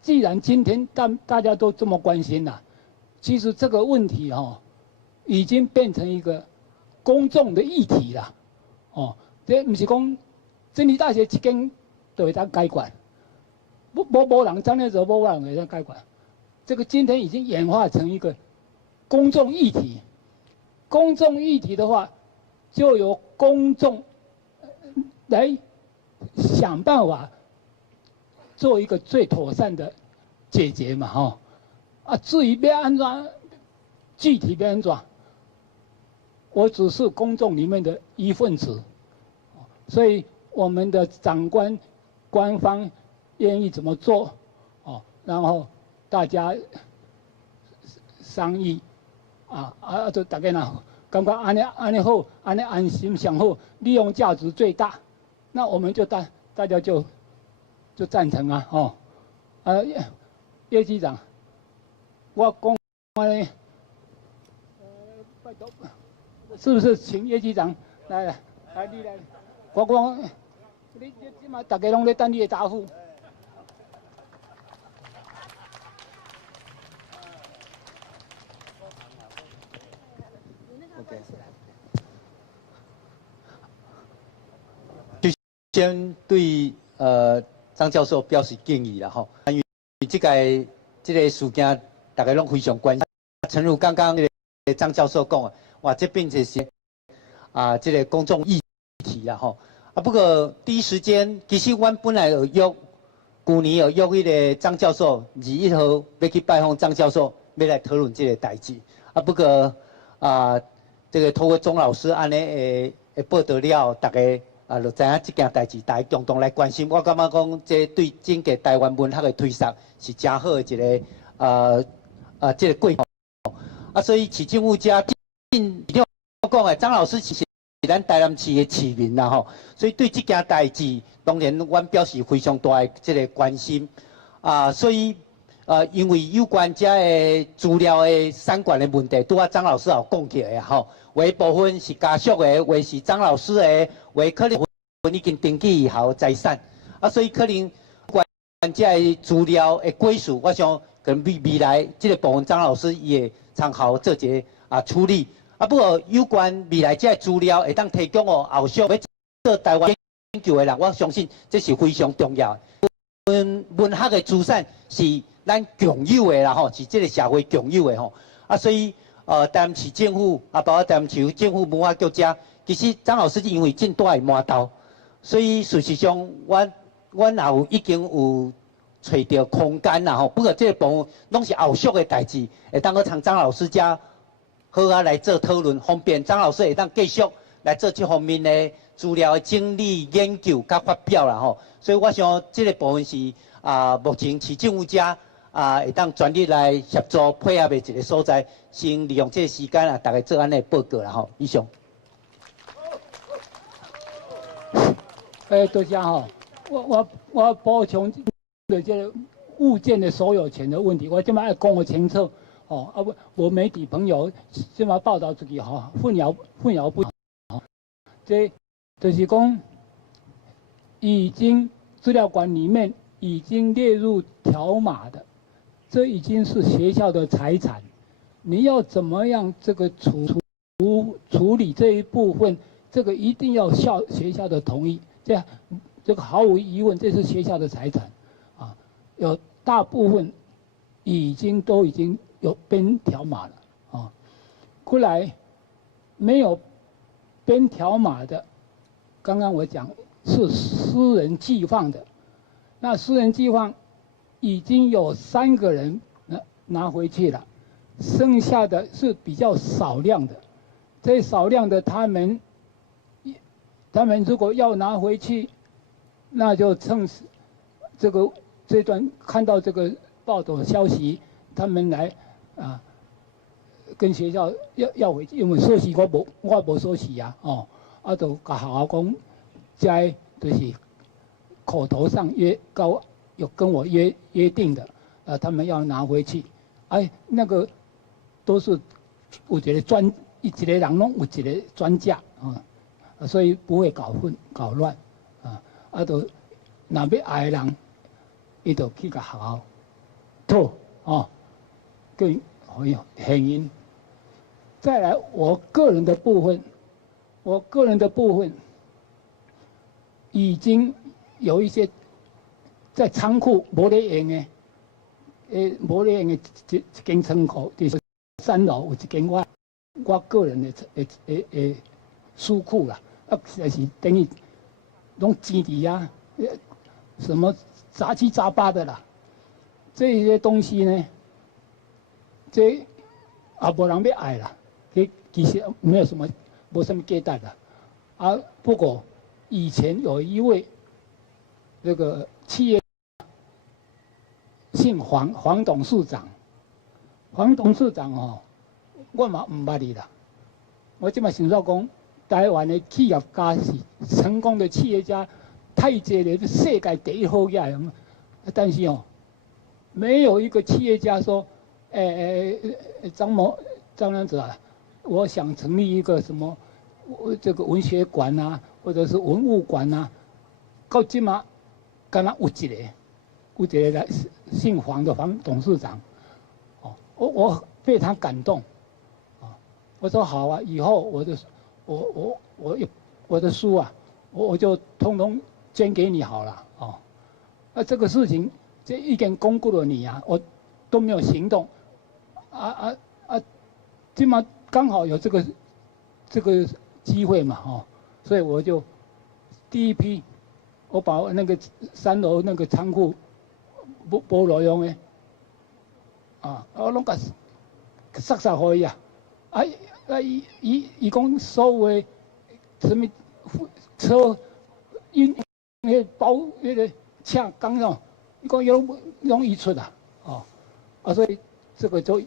既然今天大家都这么关心了，其实这个问题已经变成一个公众的议题了，这不是讲真理大学一间就会当解决，无人张那时候无人会当解决，这个今天已经演化成一个公众议题。公众议题的话，就由公众来想办法。做一个最妥善的解决嘛，至于要安怎，具体要安怎，我只是公众里面的一份子，所以我们的长官、官方愿意怎么做，然后大家商议，就大家呢，感觉安尼好，安尼安心上好，利用价值最大，那我们就大家就赞成啊，叶局长，我讲拜托，是不是请叶局长来你来，我讲，你即马大家拢在等你的答复。先对张教授表示敬意啦吼，因为这个事件大家拢非常关心。诚如刚刚张教授讲的，哇，这变成是这个公众议题啦吼。不过第一时间，其实阮本来有约，去年有约迄个张教授21号要去拜访张教授，要来讨论这个代志。不过这个透过钟老师安尼会报道了，大家。就知影这件代志，大家共同来关心。我感觉讲，这对整个台湾文学的推动是真好的一个这个过程。所以市政府家一定要讲的，张老师是咱台南市的市民啦吼，所以对这件代志，当然阮表示非常大的这个关心。所以因为有关这个资料的删减的问题，拄张老师也讲起来吼。有一部分是家属的，有是张老师的，有可能已经登记以后财产，所以可能关这资料的归属，我想可能未来这个部分张老师也参考做一个处理。不过有关未来这资料会当提供哦后续要做台湾研究的人，我相信这是非常重要的。文学的资产是咱共有的啦吼，是这个社会共有的吼，所以。台南市政府包括台南市政府文化局遮，其实张老师因为正大的满刀，所以事实上，阮也已经有找到空间啦吼。不过这个部分拢是后续的代志，会当去从张老师遮好来做讨论，方便张老师会当继续来做这方面的资料的整理、研究甲发表啦吼。所以我想这个部分是目前市政府遮。会当全力来协助配合的一个所在，先利用这个时间大家做安尼报告啦吼。以上。多谢哈，我补充的这个物件的所有权的问题，我这么要讲个清楚我媒体朋友这么报道出去混淆不这就是讲已经资料馆里面已经列入条码的。这已经是学校的财产，你要怎么样这个处理这一部分，这个一定要学校的同意，这个毫无疑问，这是学校的财产，啊，有大部分都已经有编条码了，啊，过来没有编条码的，刚刚我讲是私人寄放的，那私人寄放已经有3个人拿回去了，剩下的是比较少量的，这少量的他们如果要拿回去，那就趁这段看到这个报道消息，他们来啊跟学校要回去，因为锁匙我无锁匙啊，哦，就甲学校讲，在就是口头上有跟我约定的，他们要拿回去，哎，那个都是有一个人拢有一个专家啊，所以不会搞乱啊，就若要爱的人，伊就去甲学校讨跟现因。再来，我个人的部分已经有一些在仓库无咧用的，无咧用的一间仓库，就是3楼有一间我个人的书库啦，就是等于拢钱伫啊，什么杂七杂八的啦，这些东西呢，这也无人要爱啦，其实没什么价值的，啊，不过以前有一位这个企业姓黄董事长，我嘛唔捌伊啦，我即马想到讲，台湾的企业家是成功的企业家，太济了，世界第一好呀，但是没有一个企业家说，张良子啊，我想成立一个什么，这个文学馆啊，或者是文物馆啊，到今嘛，敢若有一个来姓黄的黄董事长，我非常感动，我说好啊，以后我的书啊，我就通通捐给你好了，这个事情这一点功过了你啊，我都没有行动，今嘛刚好有这个机会嘛，所以我就第一批，我把那个3楼那个仓库无路用的，我拢甲塞互伊啊，伊讲所有的什么车那包那个车钢伊讲拢移出啦，所以这个就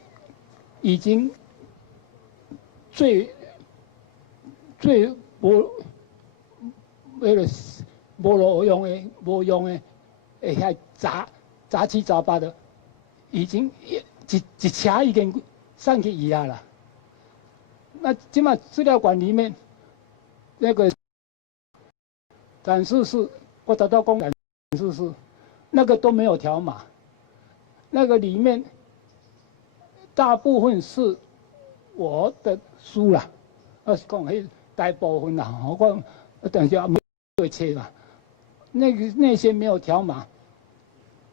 已经最为了无用的，遐杂七杂八的，已经一车已经送去伊啦。那今嘛资料馆里面那个展示室，我找到公展示室，那个都没有条码，那个里面大部分是我的书啦，是讲迄大部分啦，我等下没对切嘛，那些没有条码，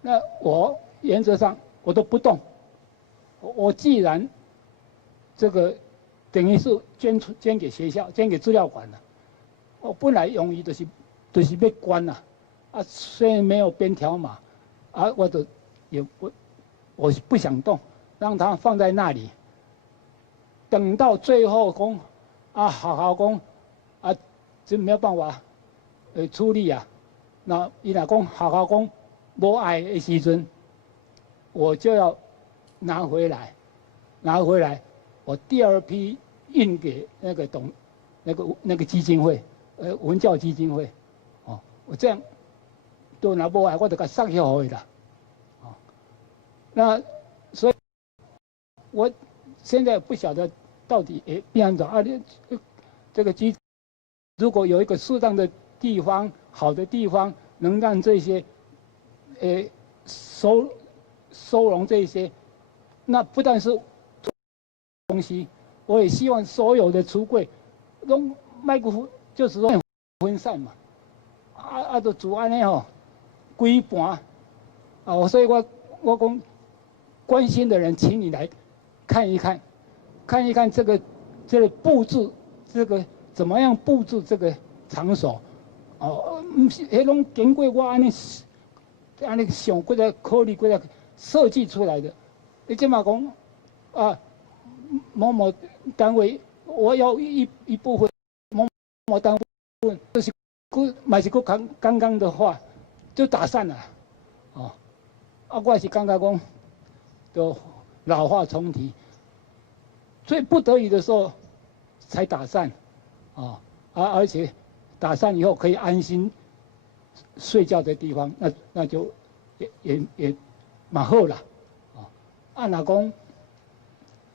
那我原则上我都不动。我既然这个等于是捐给学校，捐给资料馆了，我本来用意就是要关啦，虽然没有编条码，我不想动，让它放在那里。等到最后讲学校讲就没有办法处理啊。那伊若讲学校讲无爱的时阵，我就要拿回来，我第2批运给那个基金会，文教基金会，我这样都拿无爱，我就甲送去互伊啦，那所以，我现在不晓得到底变怎这个如果有一个适当的地方，好的地方，能让这些收容这些，那不但是东西，我也希望所有的橱柜拢卖个就是说分散嘛，就做安尼吼，规盘，所以我讲关心的人，请你来看一看，看一看这个布置，这个怎么样布置这个场所，不是迄拢经过我安尼想过来考虑过来设计出来的。你即嘛讲某某单位，我要一部分某某单位，就是买是个刚刚的话，就打散了，我是感觉讲，就老话重提，最不得已的时候才打散，而且打散以后可以安心睡觉的地方，那就也蛮好啦，若讲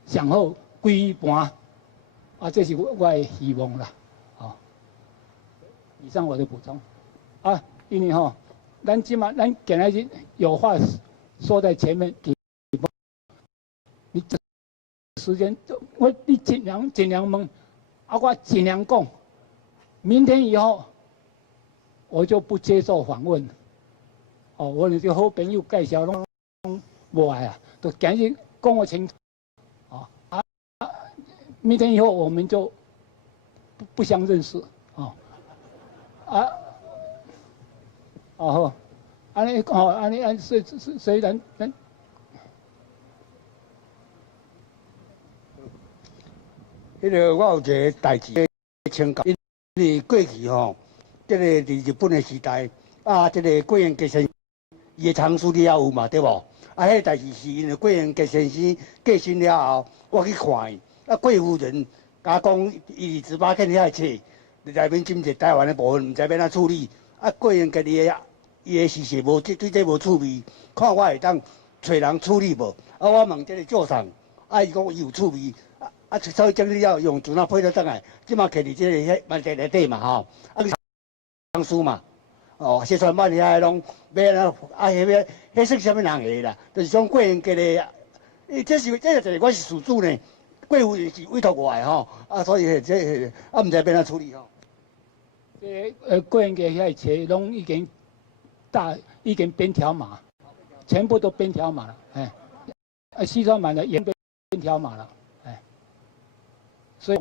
上好规盘，这是我的希望啦，以上我的补充，因为咱今来日有话说在前面，你这时间你尽量问，我尽量讲，明天以后我就不接受访问，我那些好朋友介绍拢无爱啊，都赶紧讲我清楚，明天以后我们就不相认识，好，安尼，虽然迄个我有一个代志请教，因为过去这个伫日本的时代，这个桂圆吉先伊的藏书你也有嘛，对无？迄个代志是因为桂圆吉先生过身了后，我去看伊，桂夫人甲讲，伊是18卷遐册，内面真侪台湾的部分，毋知要怎处理。桂圆吉伊的事实无对这无趣味，看我会当找人处理无？我问这个赵上，伊讲伊有趣味。所以整理了用船配到倒来，即马徛伫这个问题内底嘛藏书嘛，写传版遐拢要迄算啥物人个啦？就是讲桂圆吉的，这是我是事主呢，贵妇是委托我的所以毋知要怎处理桂圆吉遐册拢已经编条码，全部都编条码了，西装版的也编条码了。所以，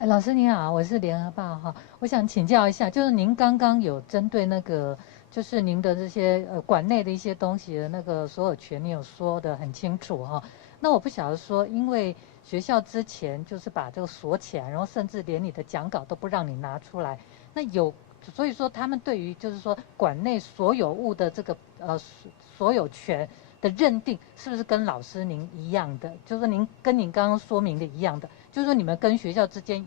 老师您好，我是联合报哈，我想请教一下，就是您刚刚有针对那个，就是您的这些馆内的一些东西的那个所有权，你有说得很清楚哈。那我不晓得说，因为学校之前就是把这个锁起来，然后甚至连你的讲稿都不让你拿出来，那所以说他们对于就是说馆内所有物的这个所有权的认定，是不是跟老师您一样的？就是说您刚刚说明的一样的，就是说你们跟学校之间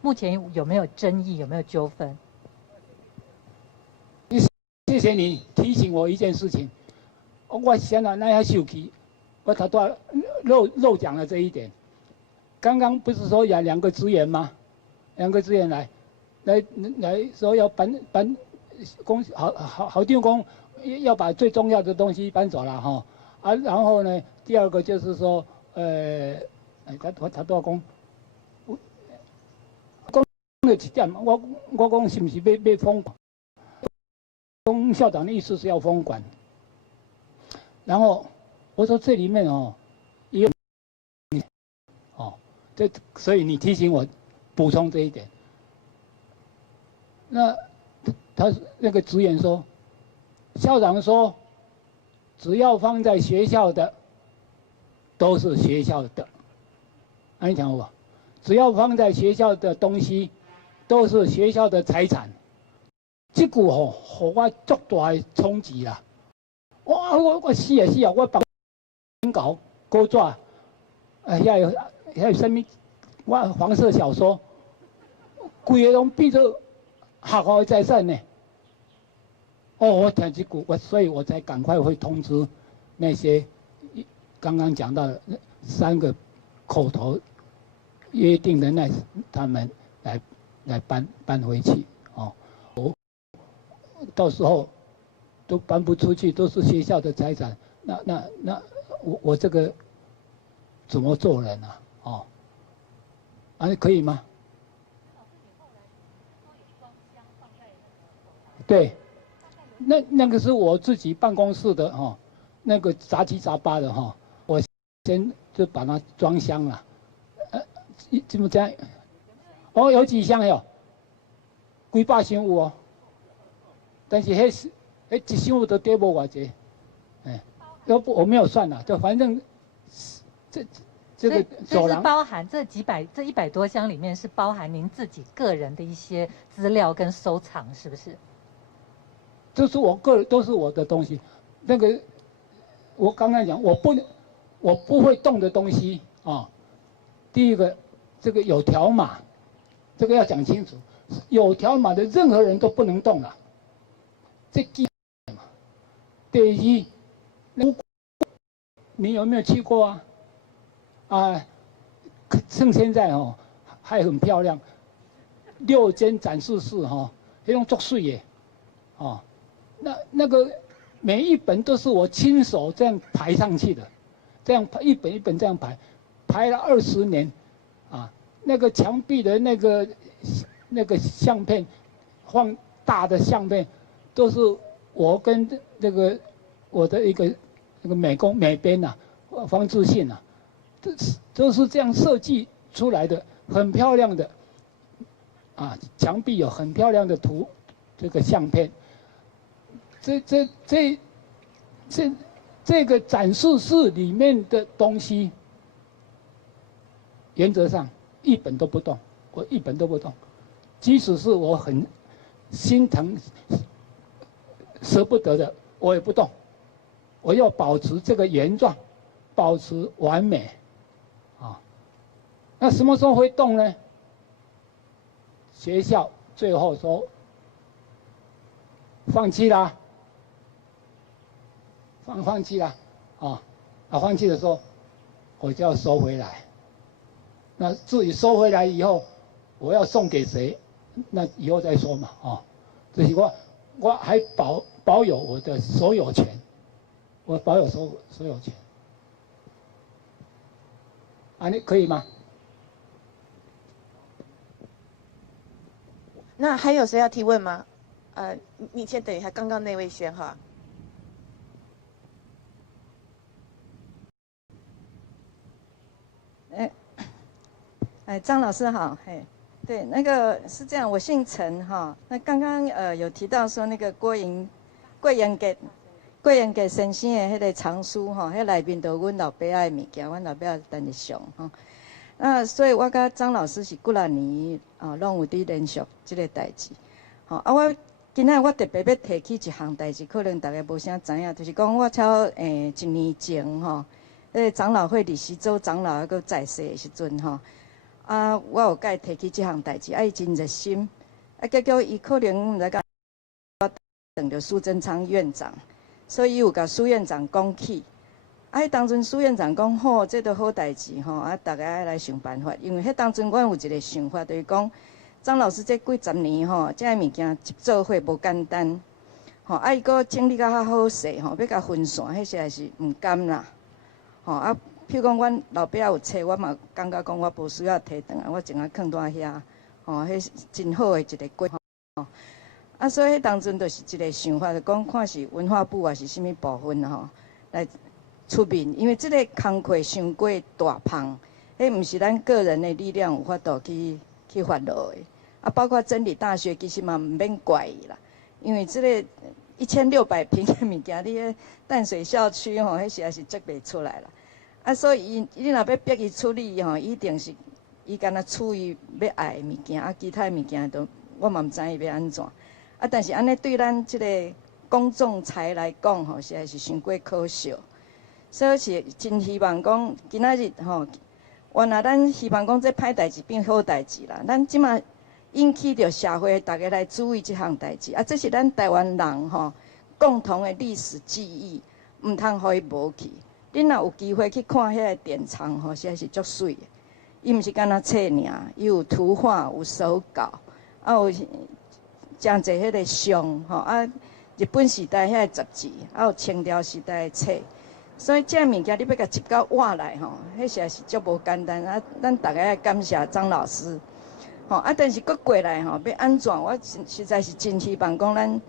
目前有没有争议，有没有纠纷？谢谢你提醒我一件事情，我现在那样生气，我他都漏讲了这一点。刚刚不是说有2个职员吗？2个职员来说要搬好听讲要把最重要的东西搬走了然后呢，第2个就是说他都要讲了一点，我讲是不是要封管？跟校长的意思是要封管，然后我说这里面也有所以你提醒我补充这一点。那他那个职员说，校长说，只要放在学校的，都是学校的。你听我，只要放在学校的东西，都是学校的财产。这句给我足大的冲击啦！我死啊！我把搞勾抓，遐有什么？我黄色小说，规个拢变做学校的财产呢。我听这句，所以我才赶快会通知那些刚刚讲到的3个口头约定的他们来搬回去哦。到时候都搬不出去，都是学校的财产，那我这个怎么做人啊？哦，可以吗？对，那个是我自己办公室的哈，那个杂七杂八的哈，我先就把它装箱了，怎么这样？哦，有几箱哟？几百箱有哦，但是迄一箱有都得无偌济，要不我没有算了，就反正这个走廊是包含这100多箱里面是包含您自己个人的一些资料跟收藏，是不是？这是都是我的东西。那个我刚刚讲，我不会动的东西啊。第一个，这个有条码，这个要讲清楚，有条码的任何人都不能动了。这基本嘛。第二，你有没有去过啊？趁现在还很漂亮，6间展示室那种作水耶，那个每一本都是我亲手这样排上去的，这样一本一本这样排了20年，那个墙壁的那个相片，放大的相片，都是我跟我的一个那个美编方志信都是这样设计出来的，很漂亮的墙壁有很漂亮的这个相片。这个展示室里面的东西，原则上一本都不动，我一本都不动。即使是我很心疼、舍不得的，我也不动。我要保持这个原状，保持完美，那什么时候会动呢？学校最后说放弃啦。放弃了，放弃的时候，我就要收回来。那至于收回来以后，我要送给谁，那以后再说嘛，这是我还保有我的所有权，我保有所有权，你可以吗？那还有谁要提问吗？你先等一下，刚刚那位先哈。张老师好，对，那个是这样，我姓陈哈。那刚刚有提到说那个桂英给先生的迄个藏书哈，迄内面都有阮老爸的物件，阮老爸等日上哈。所以我甲张老师是几啊年拢有伫联系这个代志。我今仔我特别要提起一项代志，可能大家无啥知影，就是讲我1年前哈，长老会理事组长老还佫在世的时阵哈。我有甲伊提起这项代志，伊真热心，结果伊可能毋知甲我等着苏贞昌院长，所以伊有甲苏院长讲起。迄当阵苏院长讲好，这都好代志吼，大家爱来想办法。因为迄当阵阮有一个想法，就是讲张老师这几十年吼，这物件一做伙无简单，伊佫整理甲较好势要甲分散，迄实在是毋甘啦，譬如讲，阮老爸有册，我嘛感觉讲我无需要摕转来，我净仔放在遐，迄真好的一个规划，所以迄当阵就是一个想法，就讲看是文化部还是啥物部分来出面，因为这个工课伤过大胖，迄毋是咱个人的力量有法度去发落的，包括真理大学其实嘛毋免怪伊啦，因为这个1600平的物件，你迄淡水校区迄实在是做袂出来啦。所以你若要逼伊处理一定是伊敢若处于要爱的物件，其他的物件都我嘛毋知伊要安怎。但是安尼对咱即个公众财来讲实在是伤过可笑。所以是真希望讲今仔日原来咱希望讲这歹代志变好代志啦。咱即马引起着社会大家来注意即项代志，这是咱台湾人共同的历史记忆，毋通互伊无去。恁若有机会去看遐个典藏实在是足水的。伊毋是干那册尔，伊有图画、有手稿，啊有真侪迄个相吼啊。日本时代遐个杂志，啊有清朝时代个册，所以这物件你要甲集到画来吼，迄实在是足无简单啊！咱大家要感谢张老师，吼啊！但是搁过来吼，要安怎？我实在是真希望讲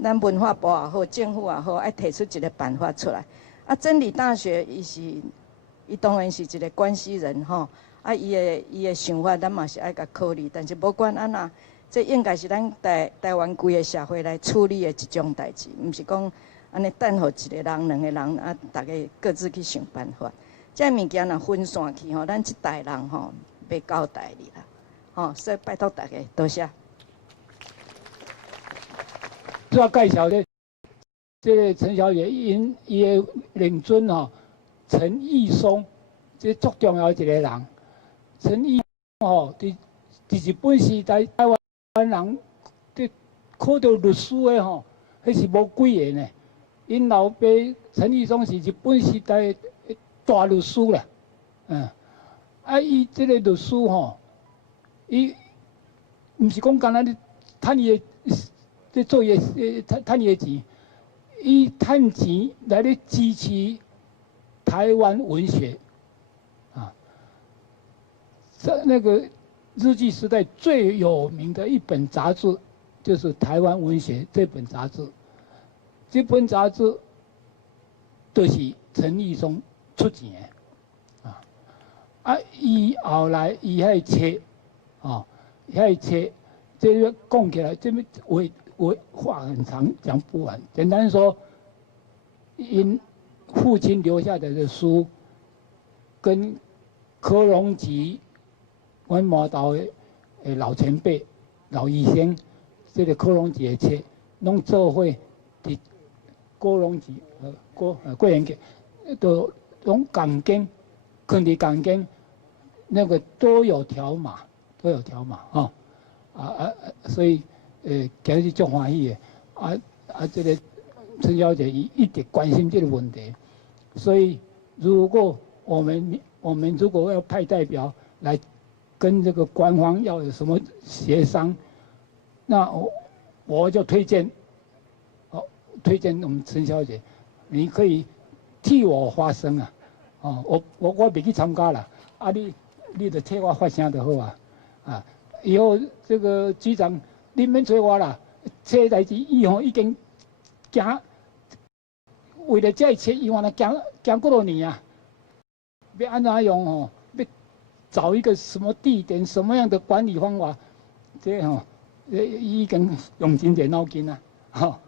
咱文化部也好，政府也好，爱提出一个办法出来。啊，真理大学伊当然是一个关系人吼，啊伊的想法咱嘛是爱甲考虑，但是无管安那。这应该是咱台湾规个社会来处理的一种代志，毋是讲安尼等候一个人、两个人啊，大家各自去想办法。这物件若分散去吼，咱这代人吼袂交代你啦，吼，所以拜托大家多谢。主要介绍这个陈小姐，伊的领尊吼，陈义松，这足重要一个人。陈义吼，伫日本时代台湾人，这考到律师的吼，迄是无几个呢。因老爸陈义松是日本时代大律师啦，啊，伊这个律师吼，伊毋是讲干那趁伊的做伊趁伊的钱，伊趁钱来咧支持台湾文学，啊，那个。日据时代最有名的一本杂志，就是《台湾文学》这本杂志。这本杂志都是陈义松出钱的，伊后来伊遐册，遐册，这个讲起来，这边话很长，讲不完。简单说，因父亲留下来的书，跟柯隆吉。阮麻豆的老前辈、老医生，这个柯隆吉的册，拢做伙伫郭隆吉郭元给，都拢港经，肯定港经，那个都有条码哦，所以今日足欢喜的，这个陈小姐一直关心这个问题，所以如果我们如果要派代表来。跟这个官方要有什么协商，那我就推荐我们陈小姐，你可以替我发声啊，我袂去参加啦，你就替我发声就好啊，以后这个局长你免找我啦，这代志伊吼已经行，为了这切伊原来行几多年啊，要安怎用吼？找一个什么地点、什么样的管理方法，这吼，已经用真侪脑筋啊，哈。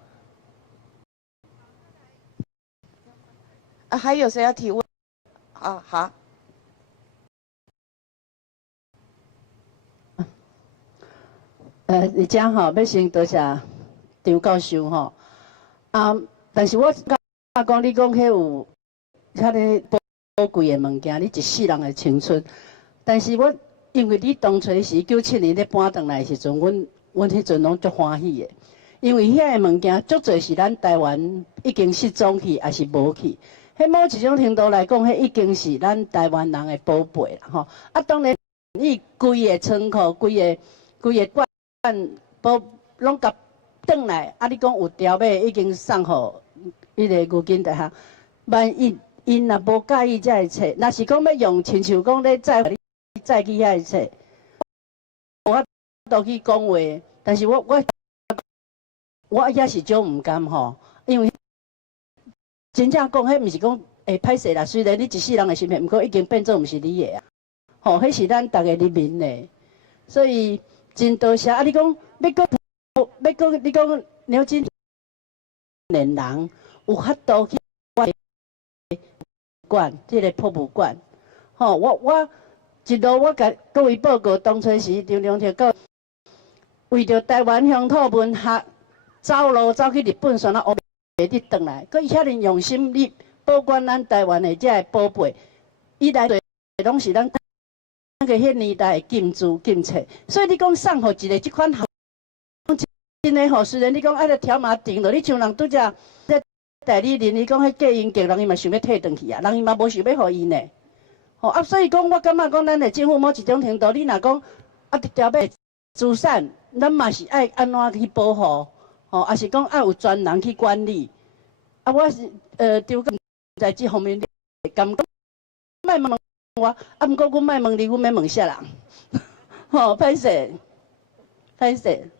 还有谁要提问？好。你讲吼，要先多谢张教授吼，但是我讲你讲迄有遐个宝贵的物件，你一世人的青春。但是我因为你当初是97年咧搬转来的时阵，阮迄阵拢足欢喜的，因为遐个物件足侪是咱台湾已经失踪去，还是无去。迄某一种程度来讲，迄已经是咱台湾人的宝贝啦吼。当然，伊规个仓库、规个馆宝拢甲转来，你讲有条码已经送互迄个牛津大学，万一因若无介意这个册，若是讲要用亲像讲咧再去遐个册，我都去讲话，但是我也是种唔甘吼，因为真正讲，迄毋是讲会歹势啦。虽然你一世人的身份，毋过已经变做毋是你的啊，吼，迄是咱逐个人民的，所以真多谢你讲你讲牛津年人有法度去馆，这个博物馆，吼，我。一路我甲各位报告，当初时张良条到为着台湾乡土文学走路走去日本，选到欧美的转来，佮伊遐尼用心，你保管咱台湾的这宝贝，伊内底拢是咱那个迄年代的金珠金册，所以你讲送互一个即款真诶吼，虽然你讲爱个条码定落，你像人拄只代理人，你讲迄嫁姻格，人伊嘛想要退转去啊，人伊嘛无想要互伊呢。所以讲我感觉讲咱的政府某一种程度，你若讲直条要资产，咱嘛是爱安怎去保护，也是讲爱有专人去管理。我是丢在这方面感觉，莫问我，毋过阮莫问你，阮要问啥人？歹势，歹势。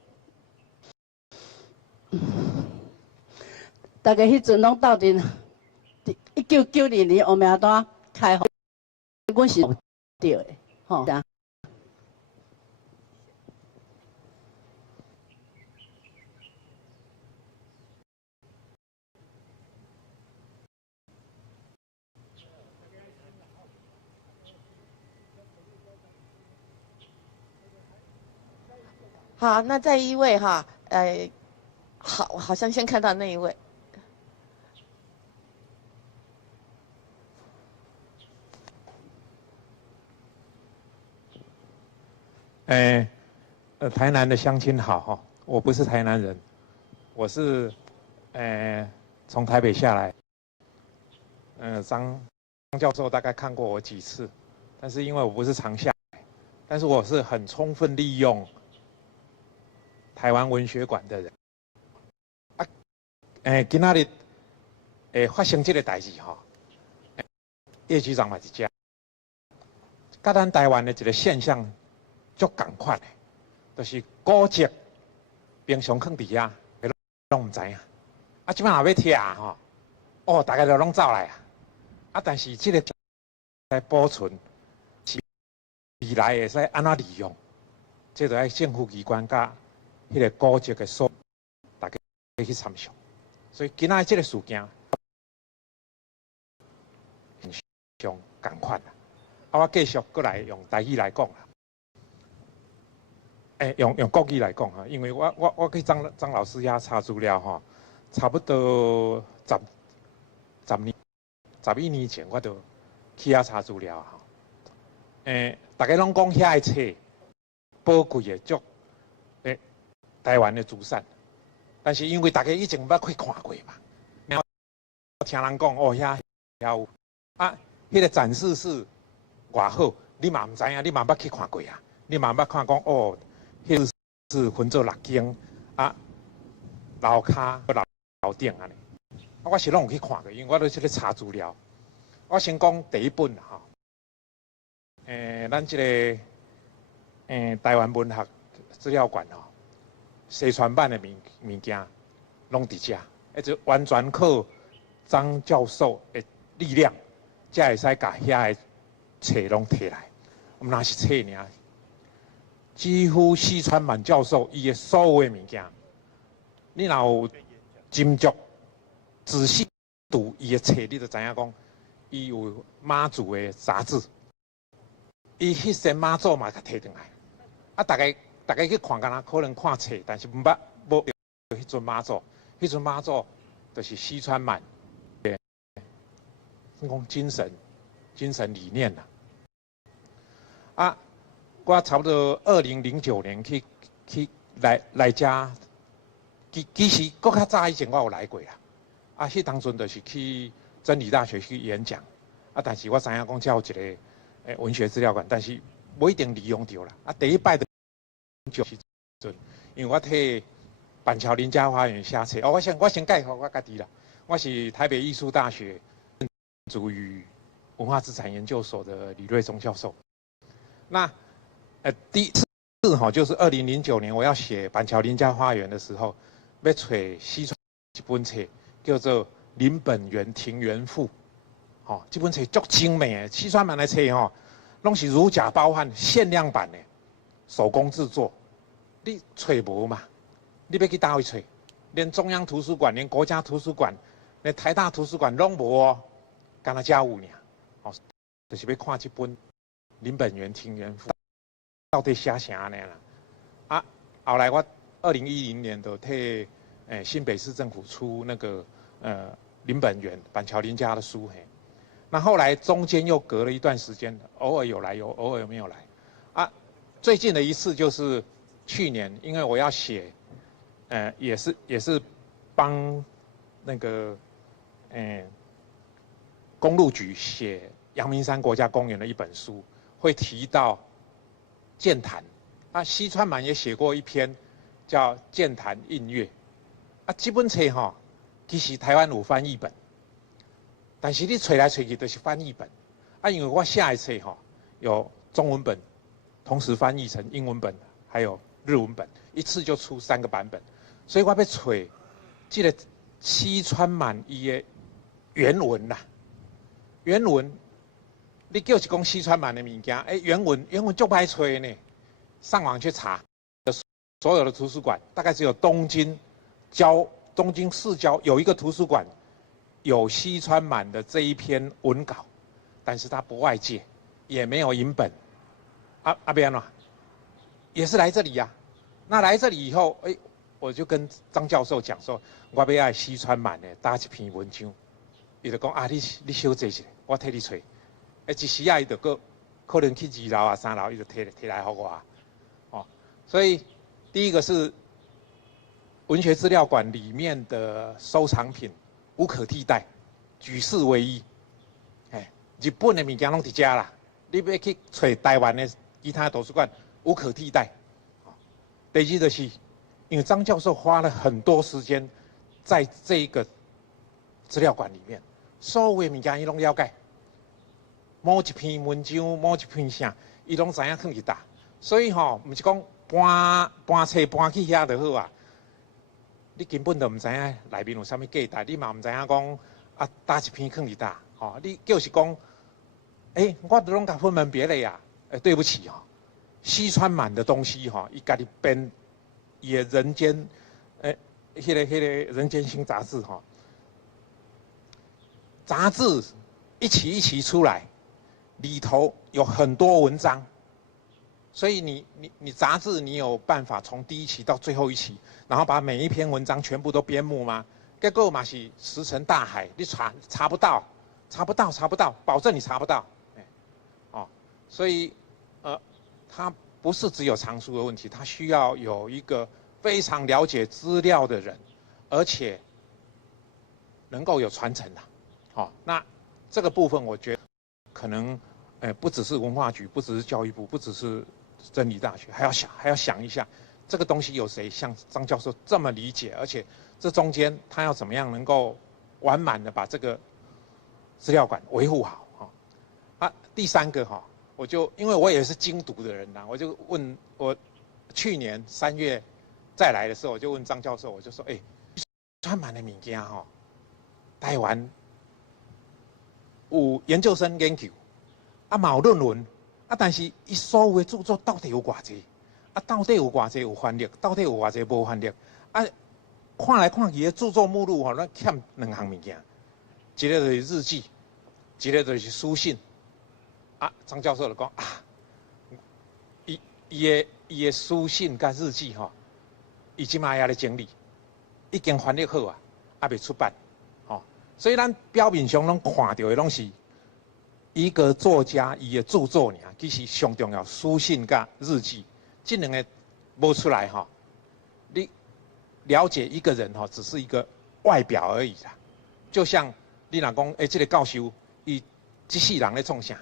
大家迄阵拢斗阵，1992年乌名单开放，阮是对的，吼。好，那再一位哈，好像先看到那一位。台南的乡亲好哈，我不是台南人，我是从台北下来。张教授大概看过我几次，但是因为我不是常下来，但是我是很充分利用台湾文学馆的人。今仔日发生这个代志哈，叶局长嘛是这样，甲咱台湾的一个现象足共款的，就是古迹平常放伫遐，拢唔知影。即摆若要拆吼，大家就拢走来啊。但是这个来保存，未来会使安怎利用，这就要政府机关甲迄个古迹的所，大家去参详。所以今仔这个事件，很相共款啦。我继续过来用台语来讲啦。用国语来讲哈，因为我去张老师遐查资料哈，差不多11年前我就去遐查资料哈。大家拢讲遐的册宝贵的足台湾的祖产，但是因为大家以前捌去看过嘛，然后听人讲遐有迄个展示室偌好，你嘛唔知影，你嘛捌去看过啊，你嘛捌看讲迄个是分做6间楼骹楼顶安尼。我是拢有去看过，因为我都是咧查资料。我先讲第一本哈，咱这个台湾文学资料馆西川版的物件拢伫遮，就完全靠张教授的力量，才会使甲遐的册拢摕来。我们若是册尔。几乎西川满教授伊的所有的物件，你若有斟酌仔细读伊的册，你就知影讲，伊有妈祖的杂志，伊迄些妈祖嘛甲摕转来。大家去看敢若可能看册，但是无迄阵妈祖，迄阵妈祖就是西川满的，讲精神理念啦。我差不多2009年去来遮，其实搁较早以前我有来过啦。迄当阵就是去真理大学去演讲，但是我知影讲有一个文学资料馆，但是无一定利用到啦。第一摆的就时阵，因为我替板桥林家花园写册，我先介绍我家己啦。我是台北艺术大学建筑与文化资产研究所的李瑞忠教授。那第一次就是2009年，我要写板桥林家花园的时候，要找西川一本册，叫做《林本源庭园赋》。这本册足精美的，西川满的册拢是如假包换，限量版的，手工制作。你找无嘛？你要去倒位找？连中央图书馆、连国家图书馆、连台大图书馆拢无敢若遮有尔。就是要看这本《林本源庭园赋》。到底写啥呢啦？后来我2010年就替新北市政府出那个林本源板桥林家的书那后来中间又隔了一段时间，偶尔有来，偶尔没有来。最近的一次就是去年，因为我要写，也是帮那个公路局写阳明山国家公园的一本书，会提到剑潭。啊，西川满也写过一篇叫《剑潭印月》。啊，这本册哈，其实台湾有翻译本，但是你找来找去都是翻译本。啊，因为我写的册哈有中文本，同时翻译成英文本，还有日文本，一次就出3个版本，所以我要找这个西川满伊的原文啦。原文，你叫是讲西川满的物件，原文足歹找的呢。上网去查，所有的图书馆大概只有东京市郊有一个图书馆有西川满的这一篇文稿，但是他不外借，也没有影本。阿边呢，也是来这里呀、啊。那来这里以后，我就跟张教授讲说，我要爱西川满的打一篇文章，伊就讲啊，你小坐一下，我替你找。一时啊，伊就可能去2楼啊、3楼，伊就摕来给我。所以第一个是文学资料馆里面的收藏品无可替代，举世唯一。日本的物件拢伫遮啦，你要去找台湾的其他图书馆无可替代。第二就是，因为张教授花了很多时间在这个资料馆里面，所有的物件伊拢了解，某一篇文章、某一篇啥，伊拢知影放去打。所以吼，毋是讲搬册搬去遐就好啊。你根本就毋知影内面有啥物价值，你嘛毋知影讲啊，打一篇放去打。你就是讲，我都拢甲分门别类啊。对不起西川满的东西伊家己编伊的人间，迄个人间新杂志杂志一期一期出来，里头有很多文章。所以你杂志你有办法从第1期到最后1期，然后把每一篇文章全部都编目吗？结果嘛是石沉大海，你查不到，保证你查不到。所以它不是只有藏书的问题，它需要有一个非常了解资料的人，而且能够有传承的。那这个部分我觉得可能不只是文化局，不只是教育部，不只是真理大学，还要想一下，这个东西有谁像张教授这么理解，而且这中间他要怎么样能够完满的把这个资料馆维护好第3个因为我也是精读的人我就问我去年3月再来的时候，我就问张教授，我就说川满的物件台湾有研究生研究。嘛有论文，但是伊所有的著作到底有偌济？到底有偌济有翻译？到底有偌济无翻译？看来看去的著作目录咱欠2项物件，一个就是日记，一个就是书信。张教授就讲伊的书信甲日记伊即马也咧整理，已经翻译好还未出版。所以咱表面上拢看到的拢是。一个作家伊的著作其实上重要，书信甲日记，这2个无出来你了解一个人只是一个外表而已啦。就像你若讲这个教授伊这世人咧创啥？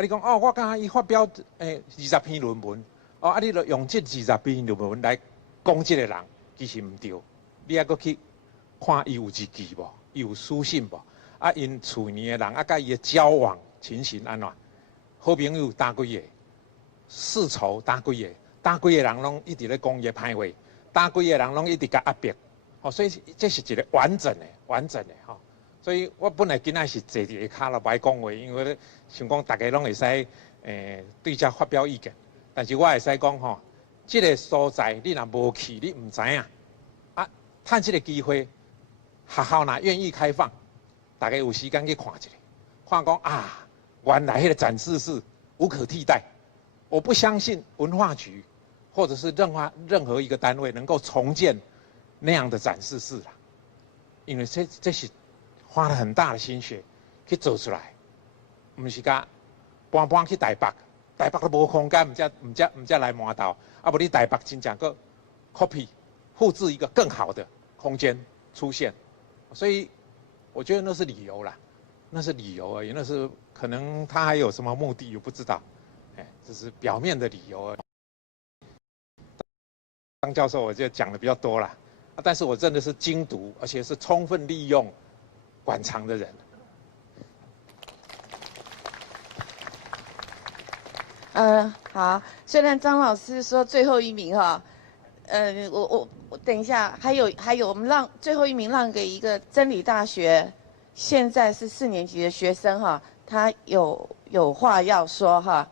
你讲我刚伊发表20篇论文，你就用这20篇论文来讲这个人，其实唔对。你还阁去看伊有日记无？伊有书信无？因厝边的人甲伊的交往。情形安怎？好朋友打几个，世仇打几个，打几个人拢一直咧讲伊歹话，打几个人拢一直甲压迫，所以这是一个完整的所以我本来今仔是坐伫下骹了，歹讲话，因为想讲大家拢会使对遮发表意见，但是我会使讲这个所在你若无去，你唔知影趁这个机会，学校若愿意开放，大家有时间去看一下，看讲原来迄个展示室无可替代。我不相信文化局或者是任何一个单位能够重建那样的展示室啦，因为这是花了很大的心血去做出来，不是甲搬去台北都无空间，唔才来麻豆，不你台北真正个 copy 复制一个更好的空间出现，所以我觉得那是理由啦，那是理由而已，那是可能他还有什么目的，我不知道。这是表面的理由而已。张教授我就讲的比较多了，但是我真的是精读，而且是充分利用馆藏的人。好，虽然张老师说最后一名哈，我等一下，还有，我们让最后一名让给一个真理大学，现在是4年级的学生哈，他有话要说哈。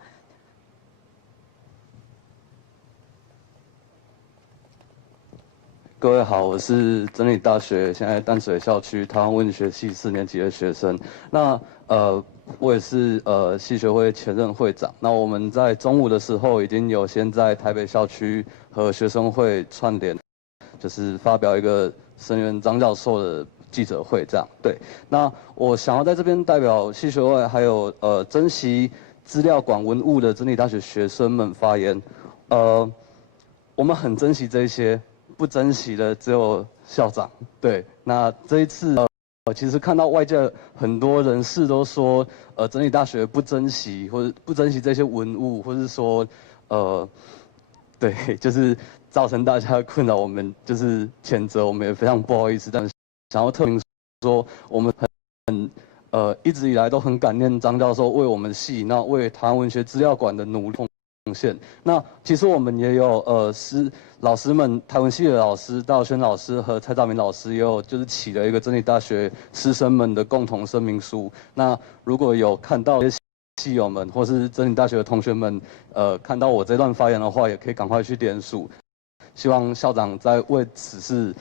各位好，我是真理大学现在淡水校区台湾文学系4年级的学生。那我也是系学会前任会长。那我们在中午的时候已经有先在台北校区和学生会串联，就是发表一个声援张教授的记者会这样。对，那我想要在这边代表系学会还有珍惜资料馆文物的真理大学学生们发言。我们很珍惜这些。不珍惜的只有校长。对，那这一次其实看到外界很多人士都说，真理大学不珍惜或者不珍惜这些文物，或是说，对，就是造成大家的困扰，我们就是谴责，我们也非常不好意思，但是想要特别说，我们一直以来都很感念张教授为我们系，那为台湾文学资料馆的努力贡献。那其实我们也有老师们，台文系的老师戴晓萱老师和蔡兆明老师也有就是起了一个真理大学师生们的共同声明书。那如果有看到系友们或是真理大学的同学们，看到我这段发言的话，也可以赶快去点署。希望校长在为此事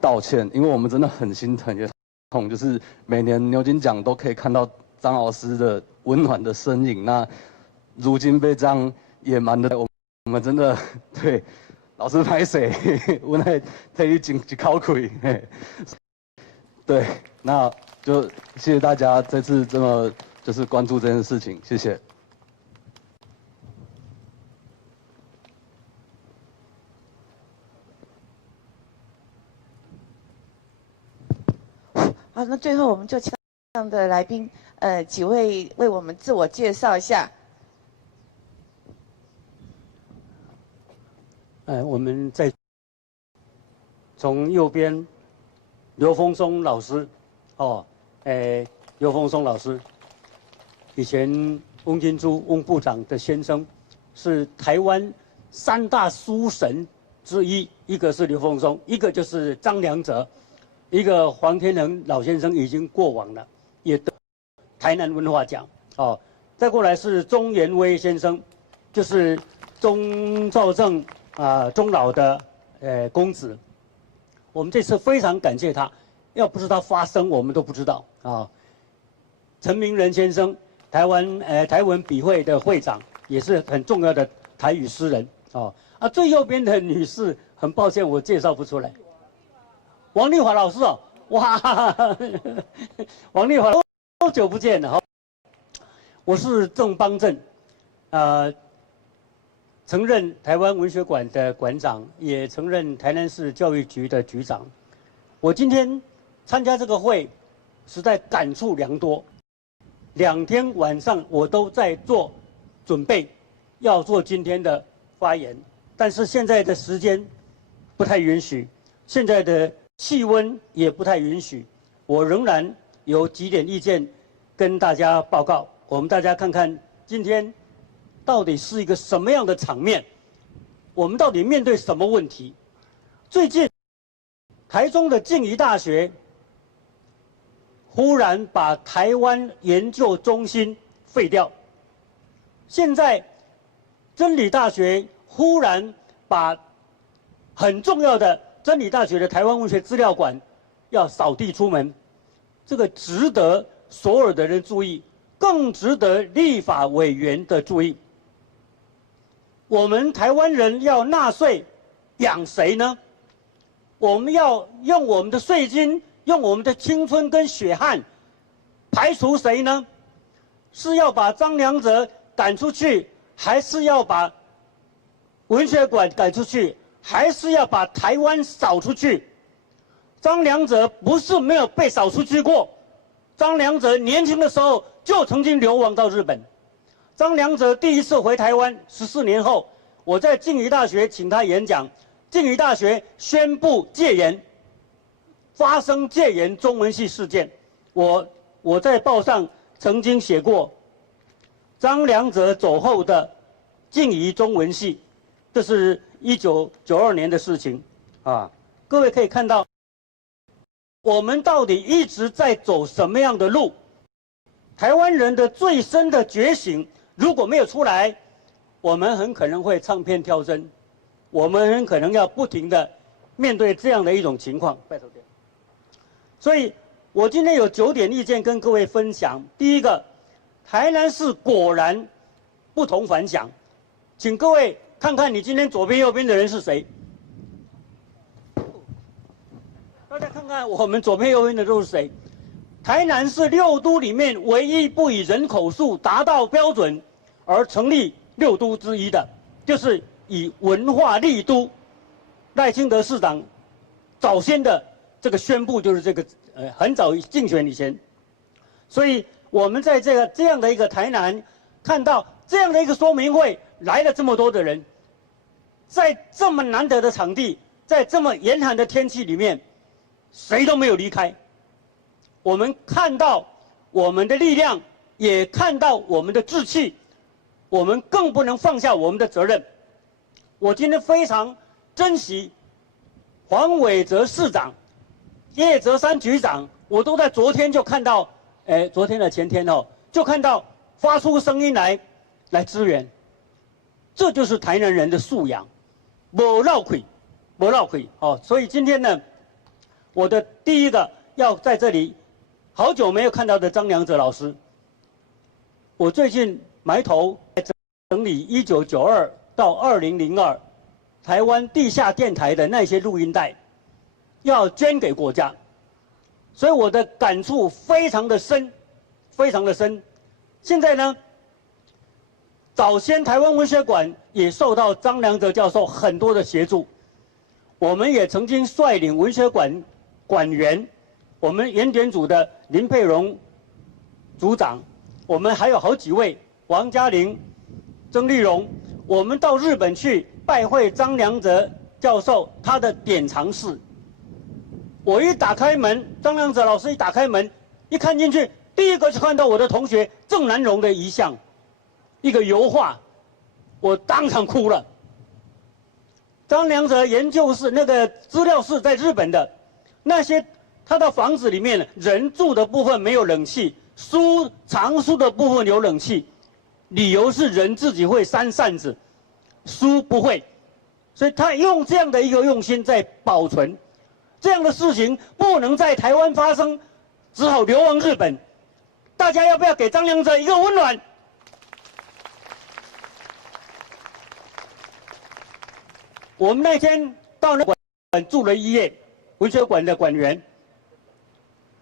道歉，因为我们真的很心疼也痛，就是每年牛津奖都可以看到张老师的温暖的身影。那如今被这样野蛮的我们真的对老师拍谁，我来特意进去考亏。对，那就谢谢大家这次这么就是关注这件事情，谢谢。好，那最后我们就请上的来宾，几位为我们自我介绍一下。我们在从右边，刘峰松老师，刘峰松老师，以前翁金珠翁部长的先生，是台湾3大书神之一，一个是刘峰松，一个就是张良泽，一个黄天恒老先生已经过往了，也得台南文化奖。再过来是钟元威先生，就是钟肇政。钟老的公子，我们这次非常感谢他，要不是他发声，我们都不知道啊。陈明仁先生，台文笔会的会长，也是很重要的台语诗人最右边的女士，很抱歉我介绍不出来，王丽华老师哇，王丽华好久不见了我是郑邦正，曾任台湾文学馆的馆长，也曾任台南市教育局的局长。我今天参加这个会，实在感触良多。2天晚上我都在做准备，要做今天的发言，但是现在的时间不太允许，现在的气温也不太允许。我仍然有几点意见跟大家报告。我们大家看看今天到底是一个什么样的场面？我们到底面对什么问题？最近，台中的静宜大学忽然把台湾研究中心废掉，现在真理大学忽然把很重要的真理大学的台湾文学资料馆要扫地出门，这个值得所有的人注意，更值得立法委员的注意。我们台湾人要纳税，养谁呢？我们要用我们的税金，用我们的青春跟血汗，排除谁呢？是要把张良泽赶出去，还是要把文学馆赶出去，还是要把台湾扫出去？张良泽不是没有被扫出去过，张良泽年轻的时候就曾经流亡到日本。张良泽第一次回台湾14年后，我在静宜大学请他演讲，静宜大学宣布戒严，发生戒严中文系事件。我在报上曾经写过张良泽走后的静宜中文系，这是1992年的事情啊。各位可以看到，我们到底一直在走什么样的路？台湾人的最深的觉醒如果没有出来，我们很可能会唱片跳针，我们很可能要不停的面对这样的一种情况。所以我今天有9点意见跟各位分享。第一个，台南市果然不同凡响，请各位看看你今天左边右边的人是谁。大家看看我们左边右边的都是谁？台南是6都里面唯一不以人口数达到标准而成立6都之一的，就是以文化立都。赖清德市长早先的这个宣布就是这个，很早竞选以前，所以我们在这样的一个台南看到这样的一个说明会来了这么多的人，在这么难得的场地，在这么严寒的天气里面，谁都没有离开。我们看到我们的力量，也看到我们的志气，我们更不能放下我们的责任。我今天非常珍惜黄伟哲市长、叶哲山局长，我都在昨天就看到，昨天的前天哦，就看到发出声音来支援。这就是台南人的素养，没落亏，没落亏哦。所以今天呢，我的第一个要在这里。好久没有看到的张良泽老师，我最近埋头整理1992到2002台湾地下电台的那些录音带，要捐给国家，所以我的感触非常的深，非常的深。现在呢，早先台湾文学馆也受到张良泽教授很多的协助，我们也曾经率领文学馆馆员。我们研点组的林佩荣组长，我们还有好几位，王嘉玲、曾丽蓉，我们到日本去拜会张良泽教授他的典藏室。我一打开门，张良泽老师一打开门，一看进去，第一个就看到我的同学郑南榕的遗像，一个油画，我当场哭了。张良泽研究室那个资料室在日本的，那些。他的房子里面人住的部分没有冷气，藏书的部分有冷气，理由是人自己会扇扇子，书不会，所以他用这样的一个用心在保存。这样的事情不能在台湾发生，只好流亡日本。大家要不要给张良泽一个温暖？我们那天到那馆住了1夜，文学馆的馆员。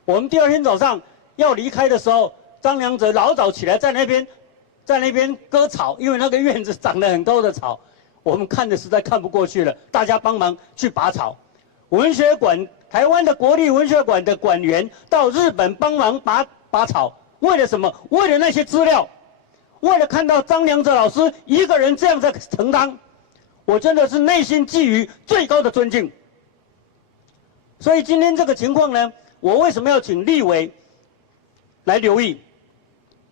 我们第2天早上要离开的时候，张良泽老早起来在那边割草，因为那个院子长得很高的草，我们看的实在看不过去了，大家帮忙去拔草。文学馆，台湾的国立文学馆的馆员到日本帮忙拔草，为了什么？为了那些资料，为了看到张良泽老师一个人这样在承担，我真的是内心寄予最高的尊敬。所以今天这个情况呢？我为什么要请立委来留意？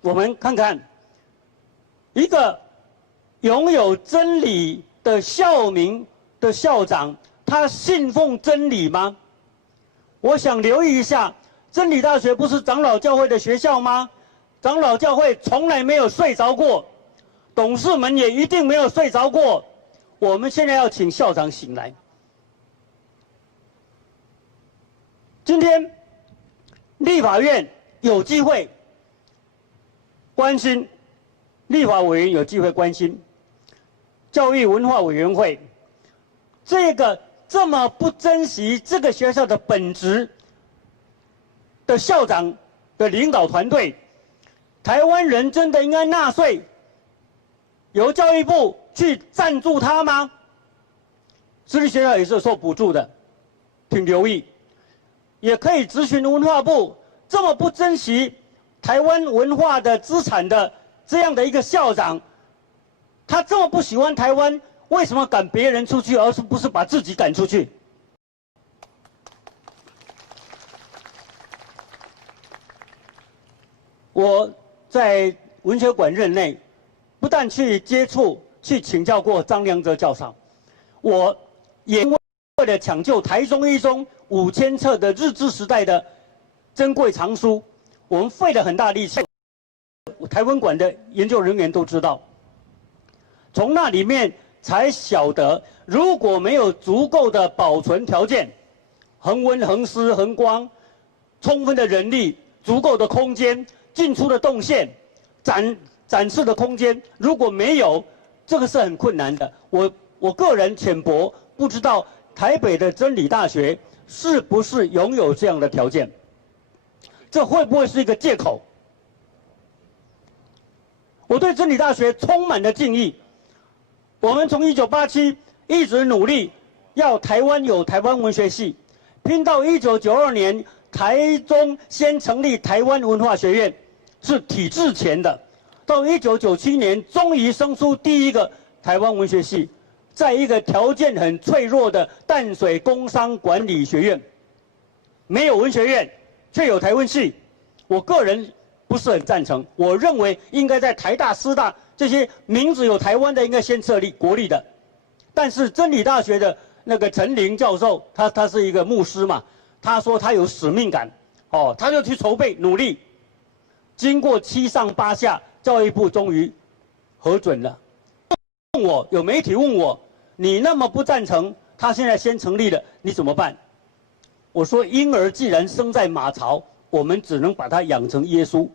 我们看看，一个拥有真理的校名的校长，他信奉真理吗？我想留意一下，真理大学不是长老教会的学校吗？长老教会从来没有睡着过，董事们也一定没有睡着过。我们现在要请校长醒来。今天立法院有机会关心，立法委员有机会关心，教育文化委员会这个这么不珍惜这个学校的本质的校长的领导团队，台湾人真的应该纳税，由教育部去赞助他吗？私立学校也是受补助的，请留意。也可以咨询文化部，这么不珍惜台湾文化的资产的这样的一个校长，他这么不喜欢台湾，为什么赶别人出去，而不是把自己赶出去？我在文学馆任内，不但去接触、去请教过张良泽教授，我也为了抢救台中一中5000册的日治时代的珍贵藏书，我们费了很大力气。台文馆的研究人员都知道，从那里面才晓得，如果没有足够的保存条件，恒温、恒湿、恒光，充分的人力、足够的空间。进出的动线，展示的空间，如果没有，这个是很困难的。我个人浅薄，不知道台北的真理大学是不是拥有这样的条件？这会不会是一个借口？我对真理大学充满了敬意。我们从1987一直努力，要台湾有台湾文学系，拼到1992年，台中先成立台湾文化学院。是体制前的，到1997年，终于生出第一个台湾文学系，在一个条件很脆弱的淡水工商管理学院，没有文学院，却有台文系。我个人不是很赞成，我认为应该在台大、师大这些名字有台湾的，应该先设立国立的。但是真理大学的那个陈林教授，他是一个牧师嘛，他说他有使命感，他就去筹备努力。经过7上8下，教育部终于核准了。有媒体问我，你那么不赞成，他现在先成立了，你怎么办？我说，婴儿既然生在马槽，我们只能把他养成耶稣。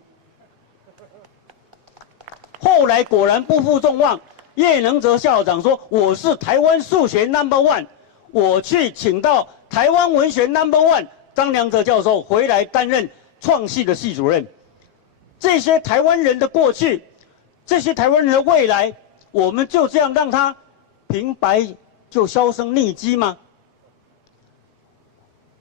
后来果然不负众望，叶能泽校长说我是台湾数学 No.1， 我去请到台湾文学 No.1 张良泽教授回来担任创系的系主任。这些台湾人的过去，这些台湾人的未来，我们就这样让他平白就销声匿迹吗？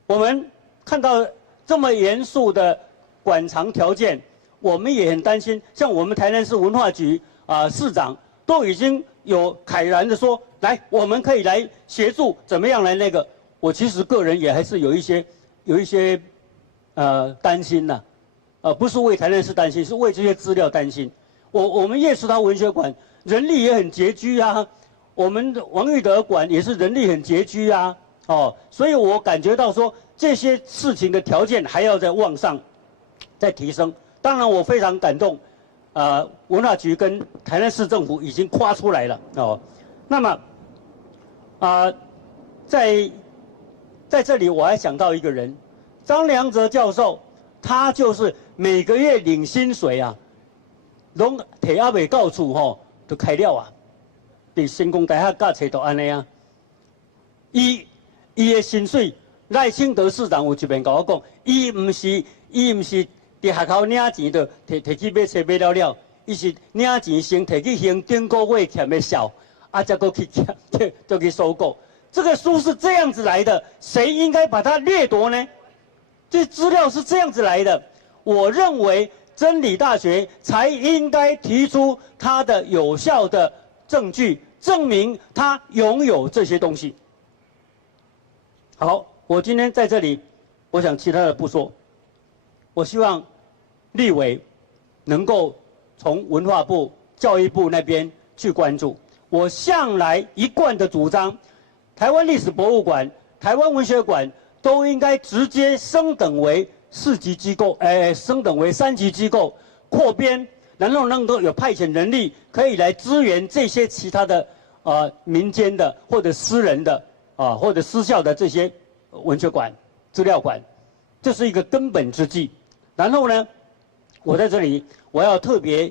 我们看到这么严肃的馆藏条件，我们也很担心。像我们台南市文化局市长都已经有慨然的说，来，我们可以来协助，怎么样来那个？我其实个人也还是有一些担心呐。不是为台南市担心，是为这些资料担心。我们叶石涛文学馆人力也很拮据啊，我们王玉德馆也是人力很拮据啊，所以我感觉到说这些事情的条件还要再往上再提升。当然我非常感动，文化局跟台南市政府已经夸出来了那么在这里我还想到一个人，张良泽教授。他就是每个月领薪水啊，拢摕还未到厝就开了啊。伫成功大学教册都安尼啊。伊的薪水，赖清德市长有一面跟我讲，伊唔是伫学校领钱就摕去买册买了，伊是领钱先摕去还顶个月欠的小，再搁去就去收购。这个书是这样子来的，谁应该把它掠夺呢？这资料是这样子来的，我认为真理大学才应该提出它的有效的证据，证明它拥有这些东西。好，我今天在这里，我想其他的不说，我希望立委能够从文化部、教育部那边去关注。我向来一贯的主张，台湾历史博物馆、台湾文学馆。都应该直接升等为4级机构，升等为3级机构，扩编，然后能够有派遣人力，可以来支援这些其他的民间的或者私人的或者私校的这些文学馆、资料馆，这是一个根本之计。然后呢，我在这里我要特别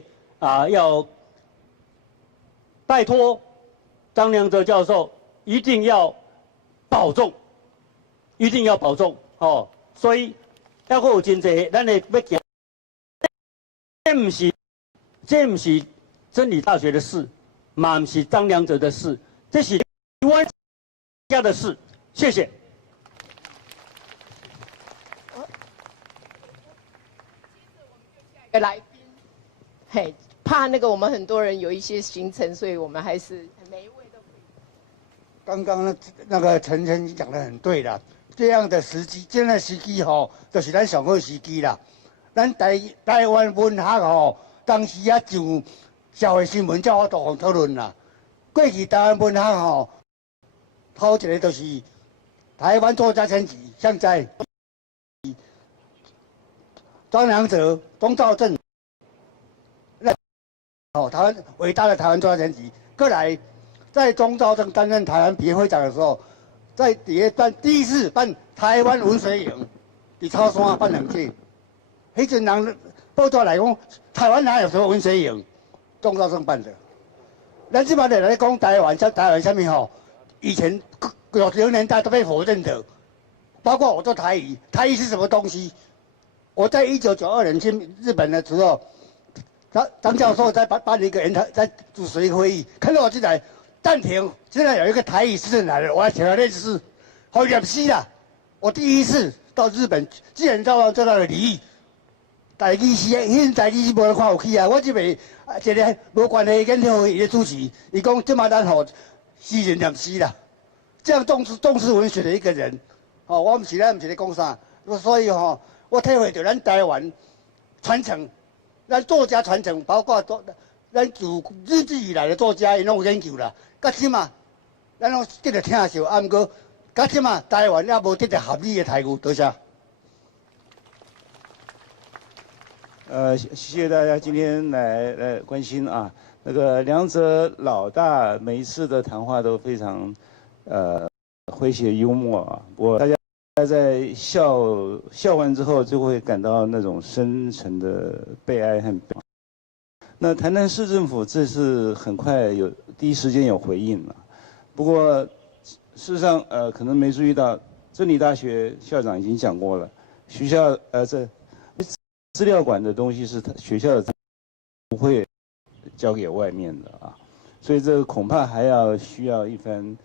要拜托张良泽教授一定要保重。一定要保重所以还有真侪咱的要行，这不是真理大学的事，嘛不是张良泽的事，这是台湾家的事。谢谢。来宾，嘿，怕那个我们很多人有一些行程，所以我们还是每一位都可以。刚刚那个陈先生讲得很对啦，这样的时机，这样的时机吼，就是咱上好时机啦。咱台湾文学吼，当时啊上社会新闻才有大讨论啦。过去台湾文学吼，头一个就是台湾作家选举，现在张良哲、钟肇政，哦，台湾伟大的台湾作家选举。过来，在钟肇政担任台湾笔会长的时候，在第一次办台湾文学营，伫草山办2届。迄阵人报道来讲，台湾哪有什么文学营？钟肇政办的。咱即摆来讲台湾什么吼？以前60年代都被否认的，包括我做台语，台语是什么东西？我在1992年去日本的时候，张教授在办了一个在主持一个会议，看到我进来暂停，现在有一个台语诗人来了，我要请他练诗，好入戏啦！我第一次到日本，既然照做到了礼仪。台语是，迄台语是无人看有去啊！我即个一个无关系研讨会的主持，伊讲即马咱吼诗人念诗啦，这样重视文学的一个人，哦，我毋是咧讲啥，所以吼，我体会到咱台湾传承，咱作家传承，包括咱自日治以来的作家，伊拢有研究啦。到即马，咱拢得着听笑，啊，毋过到即马台湾也无得着合理的台语，多谢。谢谢大家今天来关心啊。那个梁哲老大每一次的谈话都非常诙谐幽默啊。大家在笑完之后，就会感到那种深沉的悲哀和悲。那台南市政府这次很快第一时间有回应了，不过事实上可能没注意到，真理大学校长已经讲过了，学校这。资料馆的东西是学校的，不会交给外面的啊，所以这个恐怕还需要一番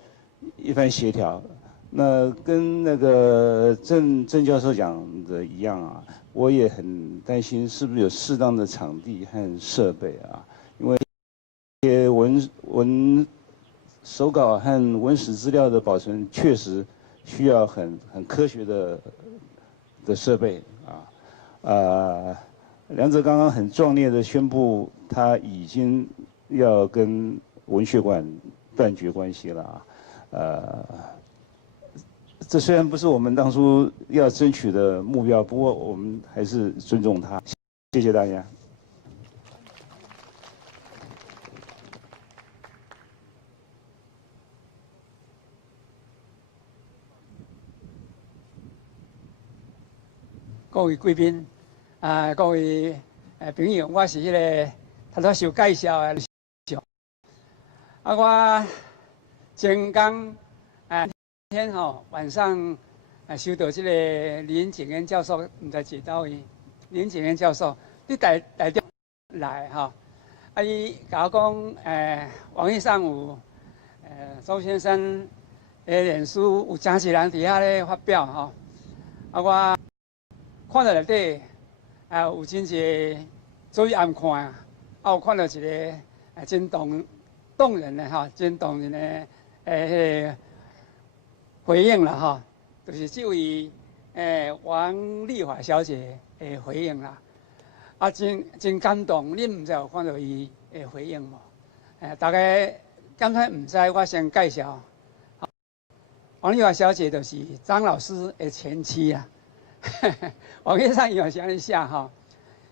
协调。那跟那个郑教授讲的一样啊，我也很担心是不是有适当的场地和设备啊，因为一些文手稿和文史资料的保存确实需要很科学的设备啊。梁哲刚刚很壮烈的宣布，他已经要跟文学馆断绝关系了啊。这虽然不是我们当初要争取的目标，不过我们还是尊重他。谢谢大家。各位贵宾，各位朋友，我是迄个头拄受介绍的，我前天天晚上收到这个林景恩教授，唔知知道伊林景恩教授，你台中来伊甲我讲，网页上有周先生的脸书有真侪人伫遐咧发表我。看到内底，有真侪做伊暗看有看到一个真动人的真动人的迄个回应啦就是这位王丽华小姐的回应啦，真感动。你唔知有看到伊的回应无？大家刚才唔知，我先介绍，王丽华小姐就是张老师的前妻啊。网页上有写一下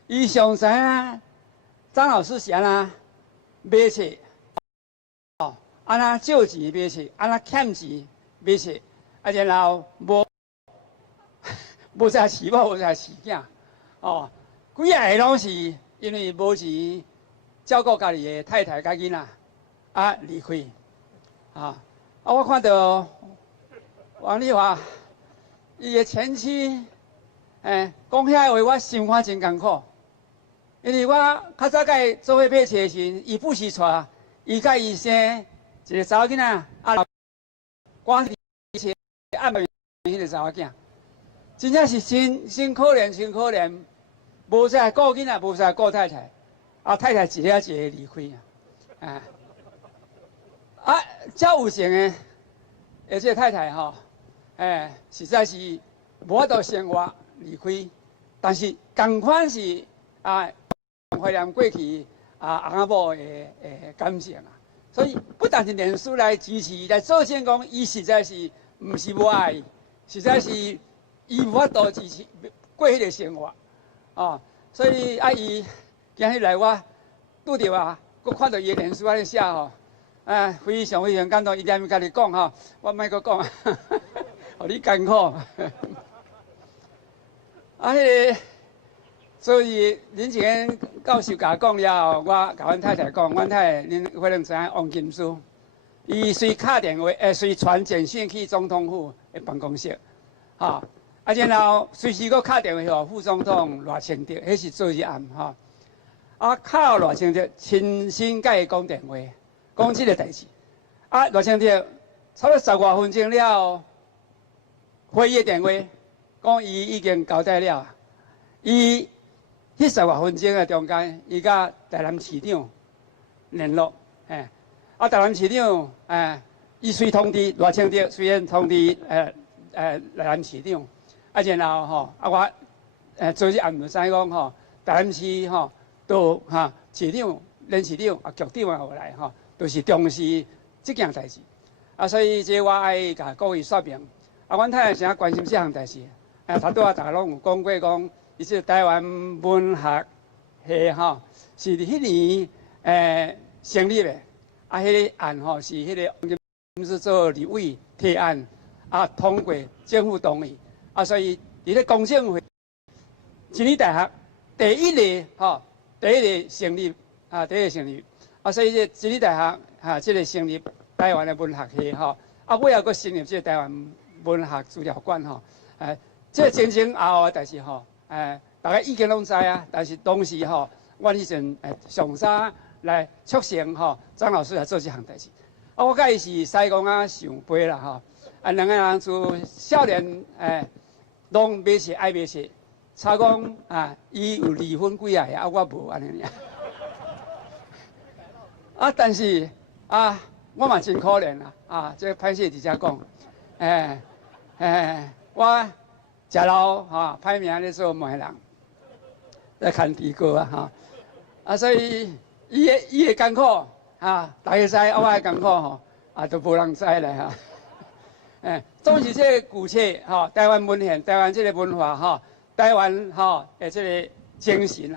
伊上知影张老师是安那买册，安那借钱买册，安那欠钱买册，然后无啥饲某，无啥饲囝，几个拢是因为无钱照顾家己的太太甲囡仔，离开，我看到王丽华伊的前妻。讲遐话，我心肝真艰苦，因为我较早甲伊做伙买册时，伊不是带伊甲伊生一个查某囡仔，关伫册暗暝迄个查某囝，真正是真可怜，真可怜，无使顾囡仔，无使顾太太，啊太太一个一个离开啊，较有钱的，而且太太吼，实在是无法度生活离开，但是同款是怀念过去翁仔某的感情啊，所以不但是念书来支持来做先讲，伊实在是毋是无爱伊，实在是伊无法度支持过迄个生活所以伊今日来我拄着佫看到伊的念书安尼写吼，非常非常感动，伊念伊家己讲吼，我莫佫讲，互你艰苦。迄个，所以林景恩教授甲我讲了后，我甲阮太太讲，阮太太恁可能知影王金书，伊随敲电话，随传简讯去总统府的办公室，然后随时佫敲电话互副总统赖清德，迄是昨日暗敲赖清德亲身甲伊讲电话，讲即个代志。赖清德差不多10外分钟了，会议的电话讲伊已经交代了，伊迄10外分钟的中间，伊甲台南市长联络，台南市长伊随通知赖清德，虽然通知台南市长。然后我昨日暗就知讲台南市都市长、连市长局长也有来都是重视这件代志所以这我爱甲各位说明阮太太诚关心这项代志头拄大家拢有讲过讲，伊这台湾文学系是迄年成立的迄个案是迄个王金做立委提案通过政府同意。所以伫咧公证会，一年大学第一个成立第一个成立所以这一年大学这个成立台湾的文学系尾后佫成立这个台湾文学资料馆这个真正后的代志大家意见拢知但是当时阮迄阵上早来促成张老师来做这项代志我甲伊是西公上杯啦两个人自少年拢买册爱买册，差讲伊有离婚几个我无安尼但是我嘛真可怜这歹势直接讲，我食老歹命咧做媒人，来牵猪哥所以伊的艰苦大家知我的艰苦都无人知咧总是这个古册台湾文献、台湾这个文化台湾的这个精神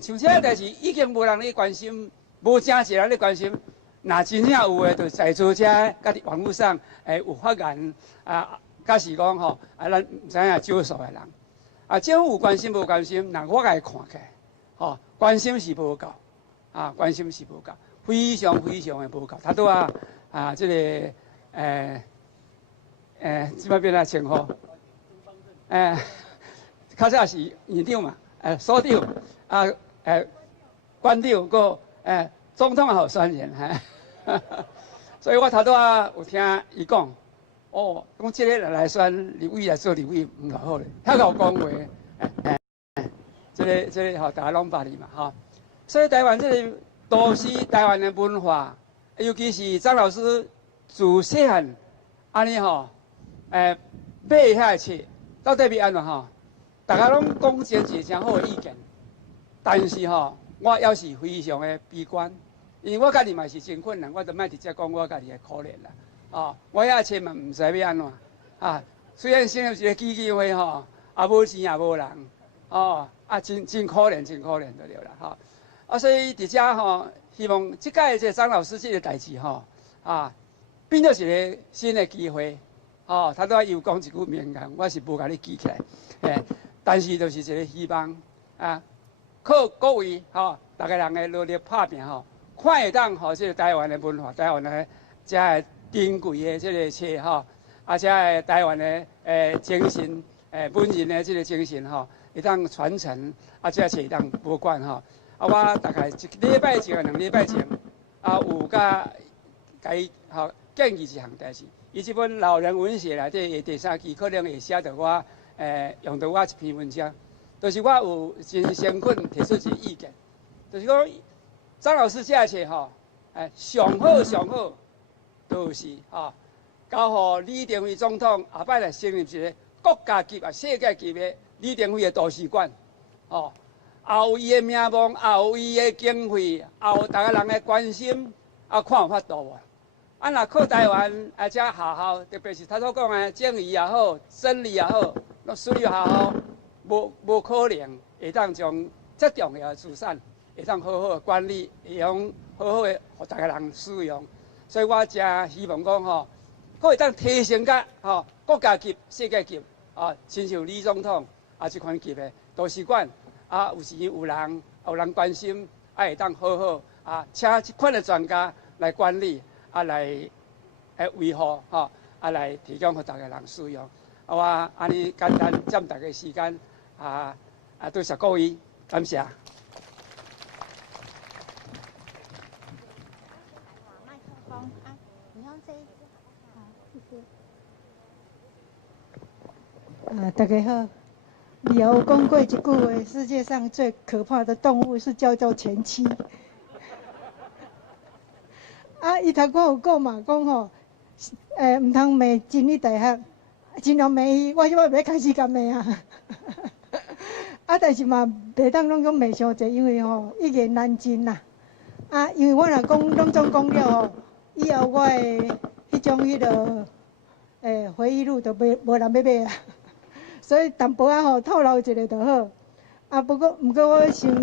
像这个代志已经无人咧关心，无正侪人咧关心。若真正有诶，就在座者甲伫网络上有发言假是讲咱唔知影少数诶人政府有关心无关心，我甲伊看起来关心是无够关心是无够，非常非常诶无够。他拄这个即摆变哪称呼？较早是院长嘛，所长馆长，个总统也候选人所以我头拄有听伊讲，讲即个来选立委来做立委唔好咧，遐有讲话，这个大家拢捌哩嘛所以台湾这个都市台湾的文化，尤其是张老师自细汉安尼买遐册，到底要安怎大家拢讲真侪诚好的意见，但是我也是非常的悲观，因为我家己嘛是真困难，我就莫直接讲我家己的可怜啦。我遐册嘛唔知要安怎虽然成立一个基金会无钱也无人真可怜，真可怜就对啦所以伫遮希望即届这张老师这个代志变做是一个新的机会他拄又讲一句名言，我是无甲你记起来但是就是一个希望靠各位大家人的努力打拼看会当这个台湾的文化、台湾的这个珍贵的这个册这个台湾的精神文人的这个精神会当传承这个册会当保管我大概1礼拜前、2礼拜前有甲伊建议一项代志，伊这本老人文学内底的第3期可能会写到我用到我一篇文章。就是我有真诚恳提出一个意见，就是讲张老师这册吼，上好上好，就是交予李登辉总统后摆来成立一个国家级啊、世界级的李登辉的图书馆，也有伊的名望，也有伊的经费，也有大家人的关心，看有法度无？若靠台湾这学校，特别是他所讲的正义也好、真理也好，那私立学校无可能会当将这重要的资产会当好好的管理，会用好好的互大家人使用。所以我真希望讲可会当提升甲国家级、世界级亲像李总统这款级的图书馆有时有人关心，会当好好请这款的专家来管理。来维护来提供给大家人使用。我安尼简单占大家时间多谢各位，感谢。大家好。李敖讲过一句话：世界上最可怕的动物是叫做前妻。伊头讲有讲嘛，讲唔通骂真理大学，尽量骂伊。我即摆要开始甲骂但是嘛，袂当拢讲骂伤济，因为一言难尽啦。因为我若讲拢总讲了以后我的迄种回忆录就无人要买啊。所以淡薄透露一下就好。不过我想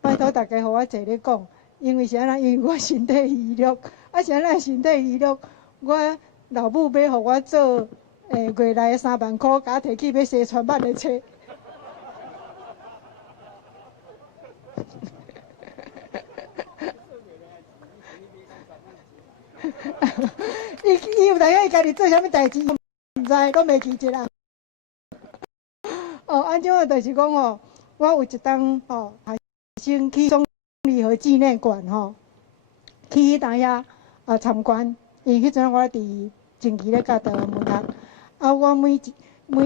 拜托大家，互我坐咧讲。因为是安怎？因为我身体虚弱，是安怎身体虚弱？我老母要互我做月内3万块，甲摕去买西川版的册。伊有大概伊家己做啥物代志，毋知，拢袂记一啦。安怎就是讲我有一当先去中立和纪念馆去迄搭遐参观。因为迄阵我伫前期咧教台湾文学，我每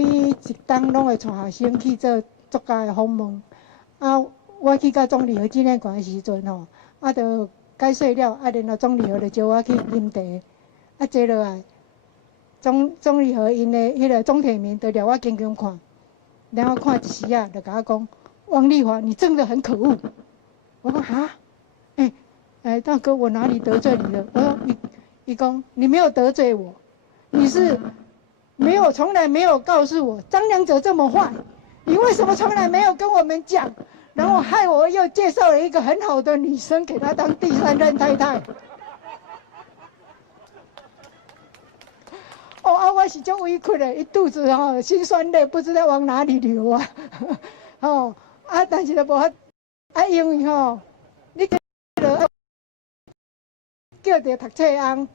一当拢会带学生去做作家的访问。我去到中立和纪念馆的时阵就解说了，然后中立和就招我去啉茶，坐落来，中立和因的迄个钟铁民就掠我近看，然后看一时就甲我讲：“王丽华，你真的很可恶。”我说大哥，我哪里得罪你了？我说你讲你没有得罪我，你是从来没有告诉我张良哲这么坏，你为什么从来没有跟我们讲？然后害我又介绍了一个很好的女生给他当第3任太太。我是足委屈的，一肚子辛酸泪不知道往哪里流啊！但是就无法。因为你叫着读册翁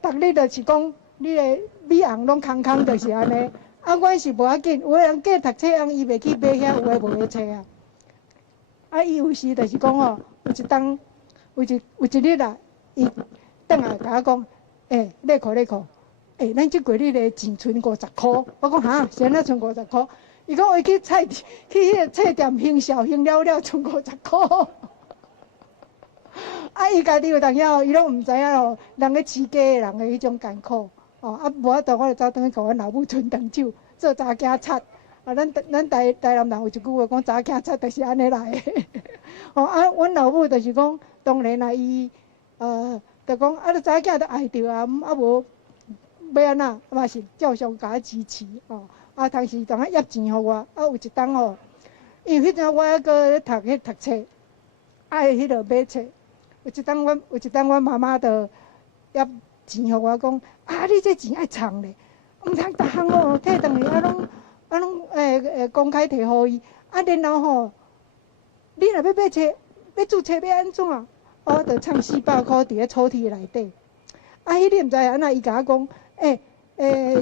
逐日就是讲你的米红拢空空，就是安尼。阮是无要紧，有的人叫读册翁，伊袂去买遐有诶无诶册伊有时就是讲有一日伊转来甲我讲，你看，咱即个月的钱剩50箍。我讲哈，是安怎剩50箍？伊讲我去迄个册店行销行了，剩50箍。伊家己有当遐伊拢毋知影人咧饲鸡的人的迄种艰苦。无法度，我就走转去甲阮老母剩糖酒，做查囝贼。咱台南人有一句话讲，查囝贼就是安尼来的。阮老母就是讲，当然啦，伊就讲你查囝都爱着无要安怎，嘛是照常甲我支持当时当赡钱互我，有一当因为迄阵我还搁咧读册，迄落买册。有一当阮妈妈就赡钱互我，讲你这钱爱藏咧，毋通逐项摕转去，拢公开摕互伊。然后你若要买册，要注册要安怎？我就藏400块伫咧抽屉内底。迄日毋知安怎，伊甲我讲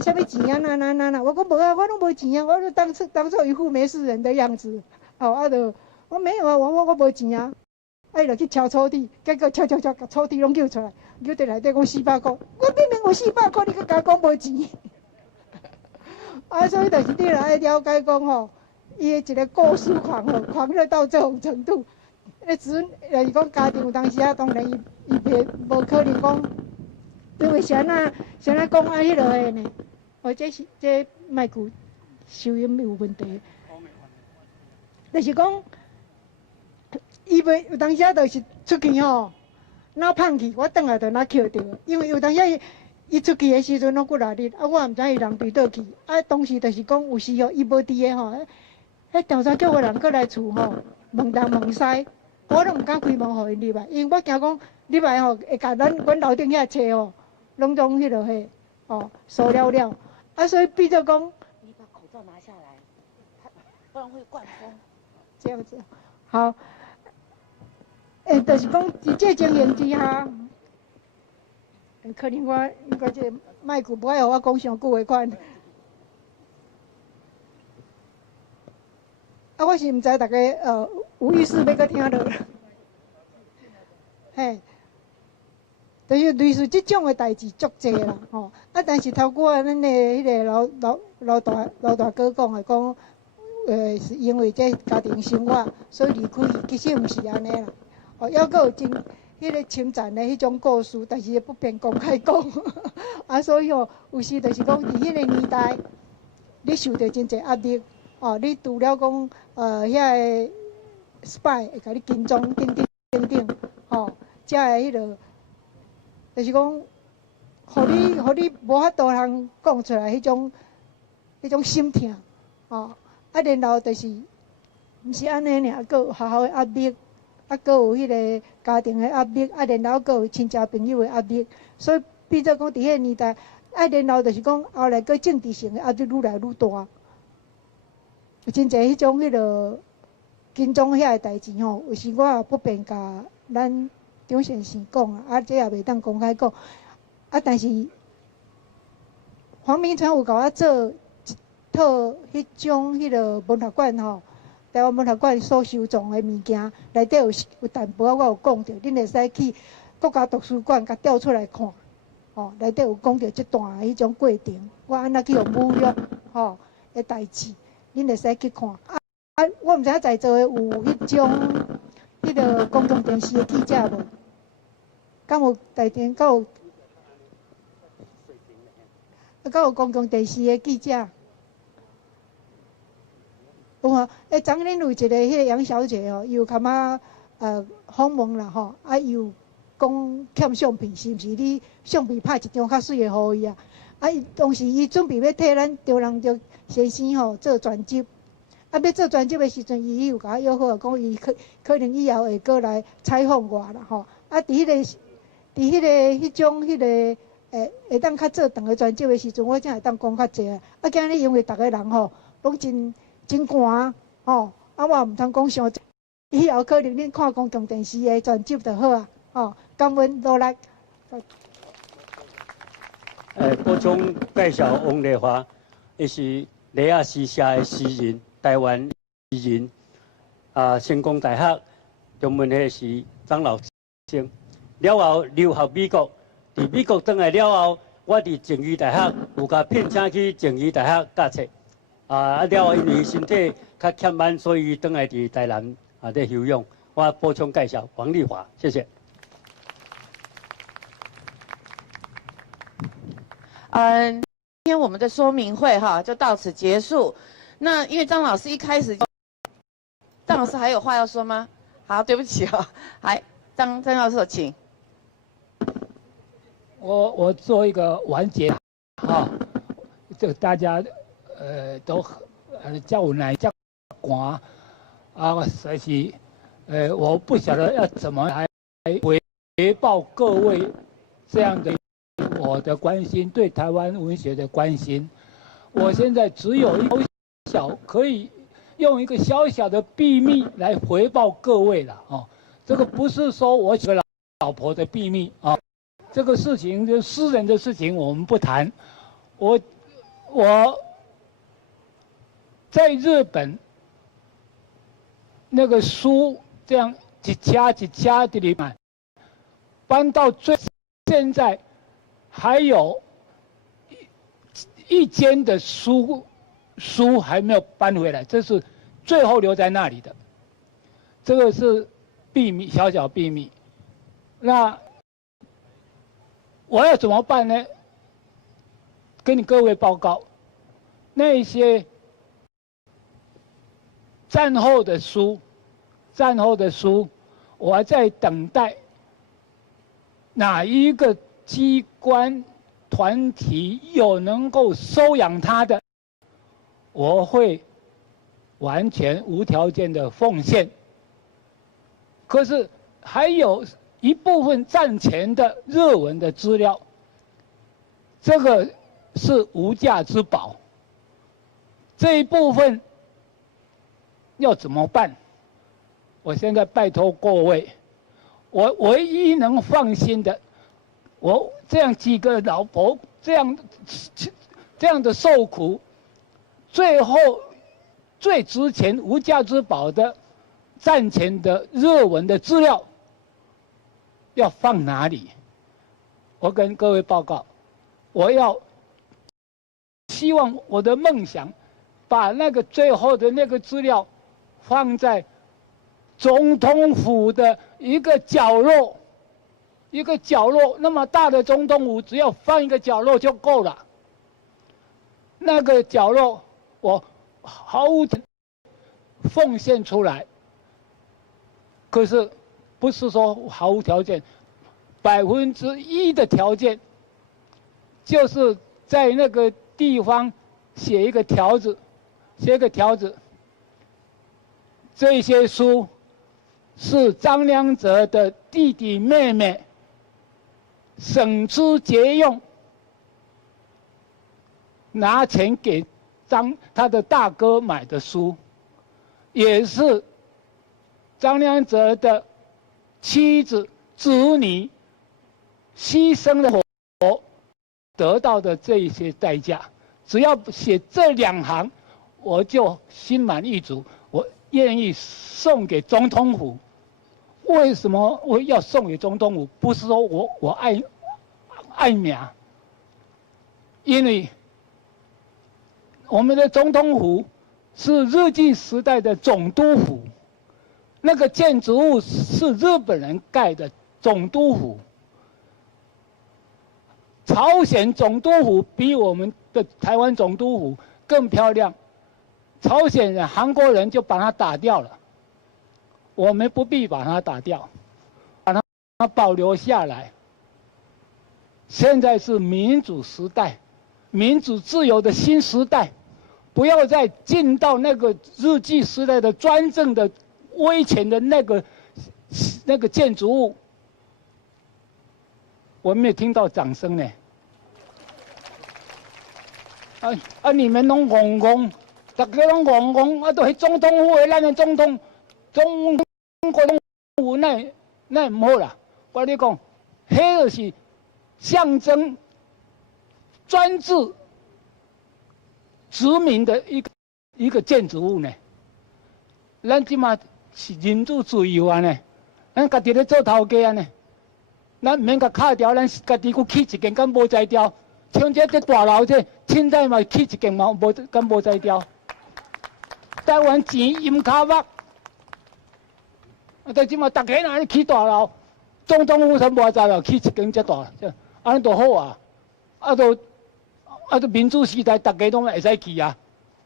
啥物钱啊？我讲无啊，我拢无钱啊，我就当作一副没事人的样子。我没有啊，我无钱啊。伊就去敲抽屉，结果敲，甲抽屉拢揪出来，揪伫内底讲400块。我明明有400块，你搁甲我讲无钱。所以就是你若爱了解讲吼，伊的一个故事狂热到这种程度，只就是讲家庭有当时啊，当然伊袂无可能讲，因为谁啊讲迄落个呢？哦，这麦克收音有问题。就是讲，伊袂有当时啊，就是出去吼，哪放弃，我转来就哪捡着，因为有当时伊出去的时阵拢过来日，我毋知伊人伫倒去，当时就是讲有时候伊无伫的吼，调查叫个人过来厝吼，问东问西，我都毋敢开门互因入来，因为我惊讲入来吼会甲阮楼顶遐册吼，拢种迄落迄哦收了了，所以变做讲，你把口罩拿下来，不然会灌风。这样子，好，就是讲伫这情形之下，可能我这麦克不爱互我讲上久的款。我是毋知大家有意思要搁听落，嘿，就是类似这种的代志足济啦，吼。但是透过咱的迄个老大哥讲的讲。是因为这家庭生活，所以离开，其实毋是安尼啦。抑阁有真迄个称赞的迄种故事，但是不便公开讲。所以有时就是讲，伫迄个年代，你受到真侪压力，你除了讲遐个 spy 会甲你跟踪等，才会迄落，就是讲，互你无法度通讲出来迄种心痛，然后就是，毋是安尼尔，阁有学校的压力，阁有迄个家庭的压力，然后阁有亲戚朋友的压力，所以变做讲伫迄个年代，然后就是讲后来阁政治性的压力愈来愈大，有真侪迄种迄落跟踪遐个代志吼，有时我也不便甲咱张先生讲这也袂当公开讲，但是黄明川有甲我做。套迄种迄落文学馆吼，台湾文学馆所收藏的物件，内底有淡薄仔我有讲着，恁会使去国家图书馆甲调出来看，内底有讲着这段迄种过程，我安怎去互侮辱的代志，恁会使去看。我毋知影在座的有迄种迄落公共电视的记者无？敢有台电？敢有公共电视的记者？有啊，昨恁有一个迄个杨小姐伊有感觉访问啦吼，伊有讲欠相片，是毋是你相片拍一张较水的互伊啊？伊当时伊准备要替咱中人着先生吼做专辑，要做专辑的时阵，伊有甲我约好，讲伊可能以后会过来采访我啦吼。伫迄种迄个会当较做长的专辑的时阵，我才会当讲较济。今日因为逐个人吼拢真寒我毋通讲伤济，以后可能恁看公共电视的专辑就好啊，感恩努力。补充介绍王丽华，伊是雷亚西社的诗人，台湾诗人，成功大学中文系是张老生，了后留学美国，伫美国转来了后，我伫静宜大学有甲聘请去静宜大学教册。了后因为身体较欠慢，所以转来伫台南咧休养。我补充介绍王丽华，谢谢。今天我们的说明会就到此结束。那因为张老师一开始，张老师还有话要说吗？好，对不起张教授请。我做一个完结这个大家都叫我奶叫寒所以我不晓得要怎么来回报各位这样的我的关心，对台湾文学的关心。我现在只有一个可以用一个小小的秘密来回报各位了这个不是说我娶了老婆的秘密这个事情就私人的事情我们不谈。我在日本那个书这样一家一家的里面搬到现在还有一间的书书还没有搬回来，这是最后留在那里的。这个是秘密，小小秘密。那我要怎么办呢？跟你各位报告，那些战后的书，我还在等待哪一个机关团体有能够收养它的，我会完全无条件的奉献。可是还有一部分战前的日文的资料，这个是无价之宝。这一部分要怎么办？我现在拜托各位，我唯一能放心的，我这样几个老婆这样的受苦，最后最值钱无价之宝的战前的日文的资料要放哪里？我跟各位报告，我要希望我的梦想，把那个最后的那个资料放在总统府的一个角落，那么大的总统府只要放一个角落就够了。那个角落我毫无奉献出来，可是不是说毫无条件，1%的条件，就是在那个地方写一个条子，这些书是张良泽的弟弟妹妹省吃俭用拿钱给他的大哥买的书，也是张良泽的妻子子女牺牲的活得到的这一些代价。只要写这2行，我就心满意足，我愿意送给总统府。为什么我要送给总统府？不是说我爱命，因为我们的总统府是日据时代的总督府，那个建筑物是日本人盖的总督府。朝鲜总督府比我们的台湾总督府更漂亮，朝鲜人、韩国人就把它打掉了，我们不必把它打掉，把它保留下来。现在是民主时代，民主自由的新时代，不要再进到那个日据时代的专政的威权的那个建筑物。我没有听到掌声呢。你们拢戆戆，大家拢戆戆，都迄总统府的咱的总国总府那唔好啦。我跟你讲，迄就是象征专制殖民的一个建筑物呢。咱即马是民主自由啊呢，咱家己咧做头家啊呢，咱唔免甲卡掉，咱家己去起一间，敢无才调。像这大楼这，凊彩嘛起一间嘛，敢无才调。台湾钱淹卡目，但即嘛大家人起大楼，总统府才无才了，起一间遮大，安尼就好啊。都民主时代，大家拢会使去啊。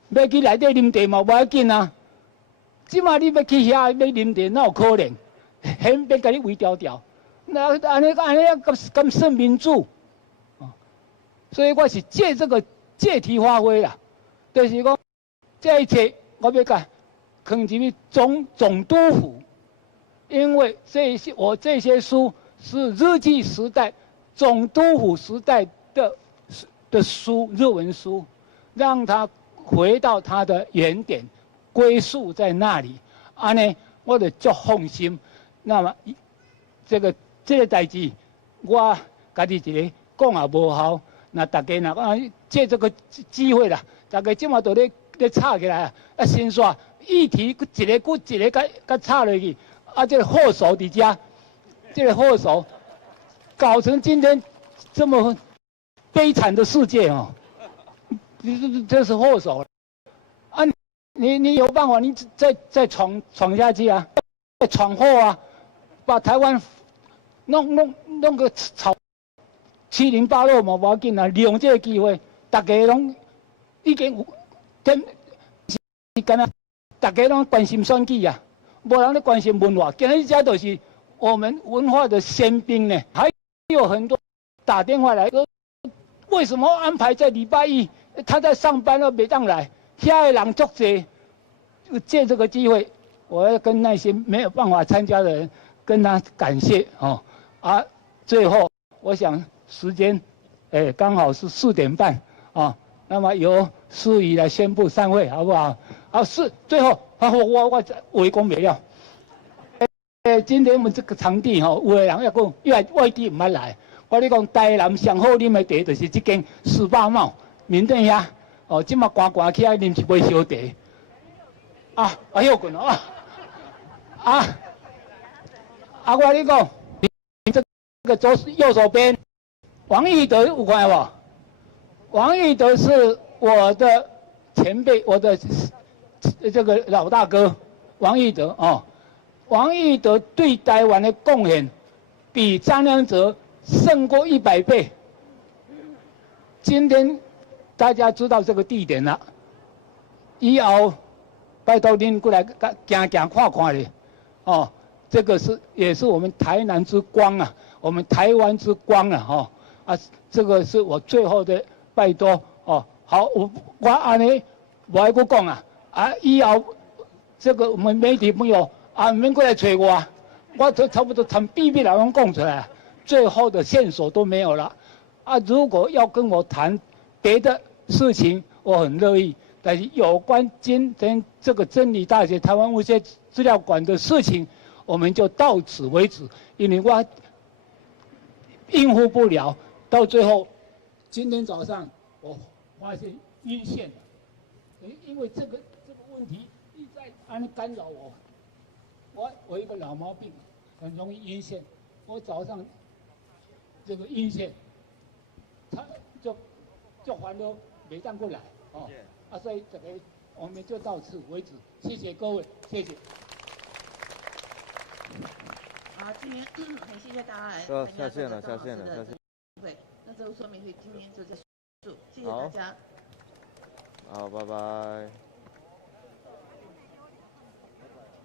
要去内底啉茶嘛，无要紧啊。即马你要去遐要啉茶，哪有可能？很别甲你围调调，那安尼敢算民主？所以我是借这个借题发挥啦，就是讲这一切我要甲放入去总督府，因为这些书是日据时代总督府时代的书，日文书，让它回到它的原点，归宿在那里。安尼我就足放心。那么这个代志，我家己一个讲也无效。那大家借这个机会啦，大家即马都咧吵起来啊，先说议题一个甲吵落去，这个祸首伫遮，这个祸首搞成今天这么悲惨的世界哦，这是祸首。你有办法，你再闯下去啊，再闯祸啊，把台湾弄个草七零八落嘛，无要紧啊，利用这个机会，大家拢已经有是干那，大家拢关心选举啊，无人咧关心文化，今日这都是我们文化的先兵呢，还有很多打电话来说，为什么安排在礼拜一？他在上班了，没当来。下的人足多，就借这个机会，我要跟那些没有办法参加的人，跟他感谢哦。啊，最后我想时间，刚好是4点半啊。那么由司仪来宣布散会，好不好？啊，最后我围攻没了。今天我们这个场地吼，有的人要讲，因为外地唔捌来，我咧讲台南上好啉的茶就是这间400帽。面顶遐，哦，即马寒寒起来啉一杯小茶，休困哦，我跟你讲，这个右手边，王义德有看无？王义德是我的前辈，我的这个老大哥，王义德哦，王义德对台湾的贡献，比张良泽胜过100倍。今天。大家知道这个地点了，以后拜托您过来行看看咧，哦，这个也是我们台南之光啊，我们台湾之光啊，这个是我最后的拜托哦。好，我安尼无爱搁讲以后这个我们媒体朋友唔免过来找我都差不多从秘密来讲出来，最后的线索都没有了如果要跟我谈。别的事情我很乐意，但是有关今天这个真理大学台湾文学资料馆的事情，我们就到此为止，因为我应付不了。到最后，今天早上我发现晕线了，因为这个问题一再干扰我。我一个老毛病，很容易晕线。我早上这个晕线，他就还都没当过来所以这个我们就到此为止，谢谢各位，谢谢。好，今天很谢谢大家来下线了，下线了，下线。会，那这个说明会今天就结束，谢谢大家。好，拜拜。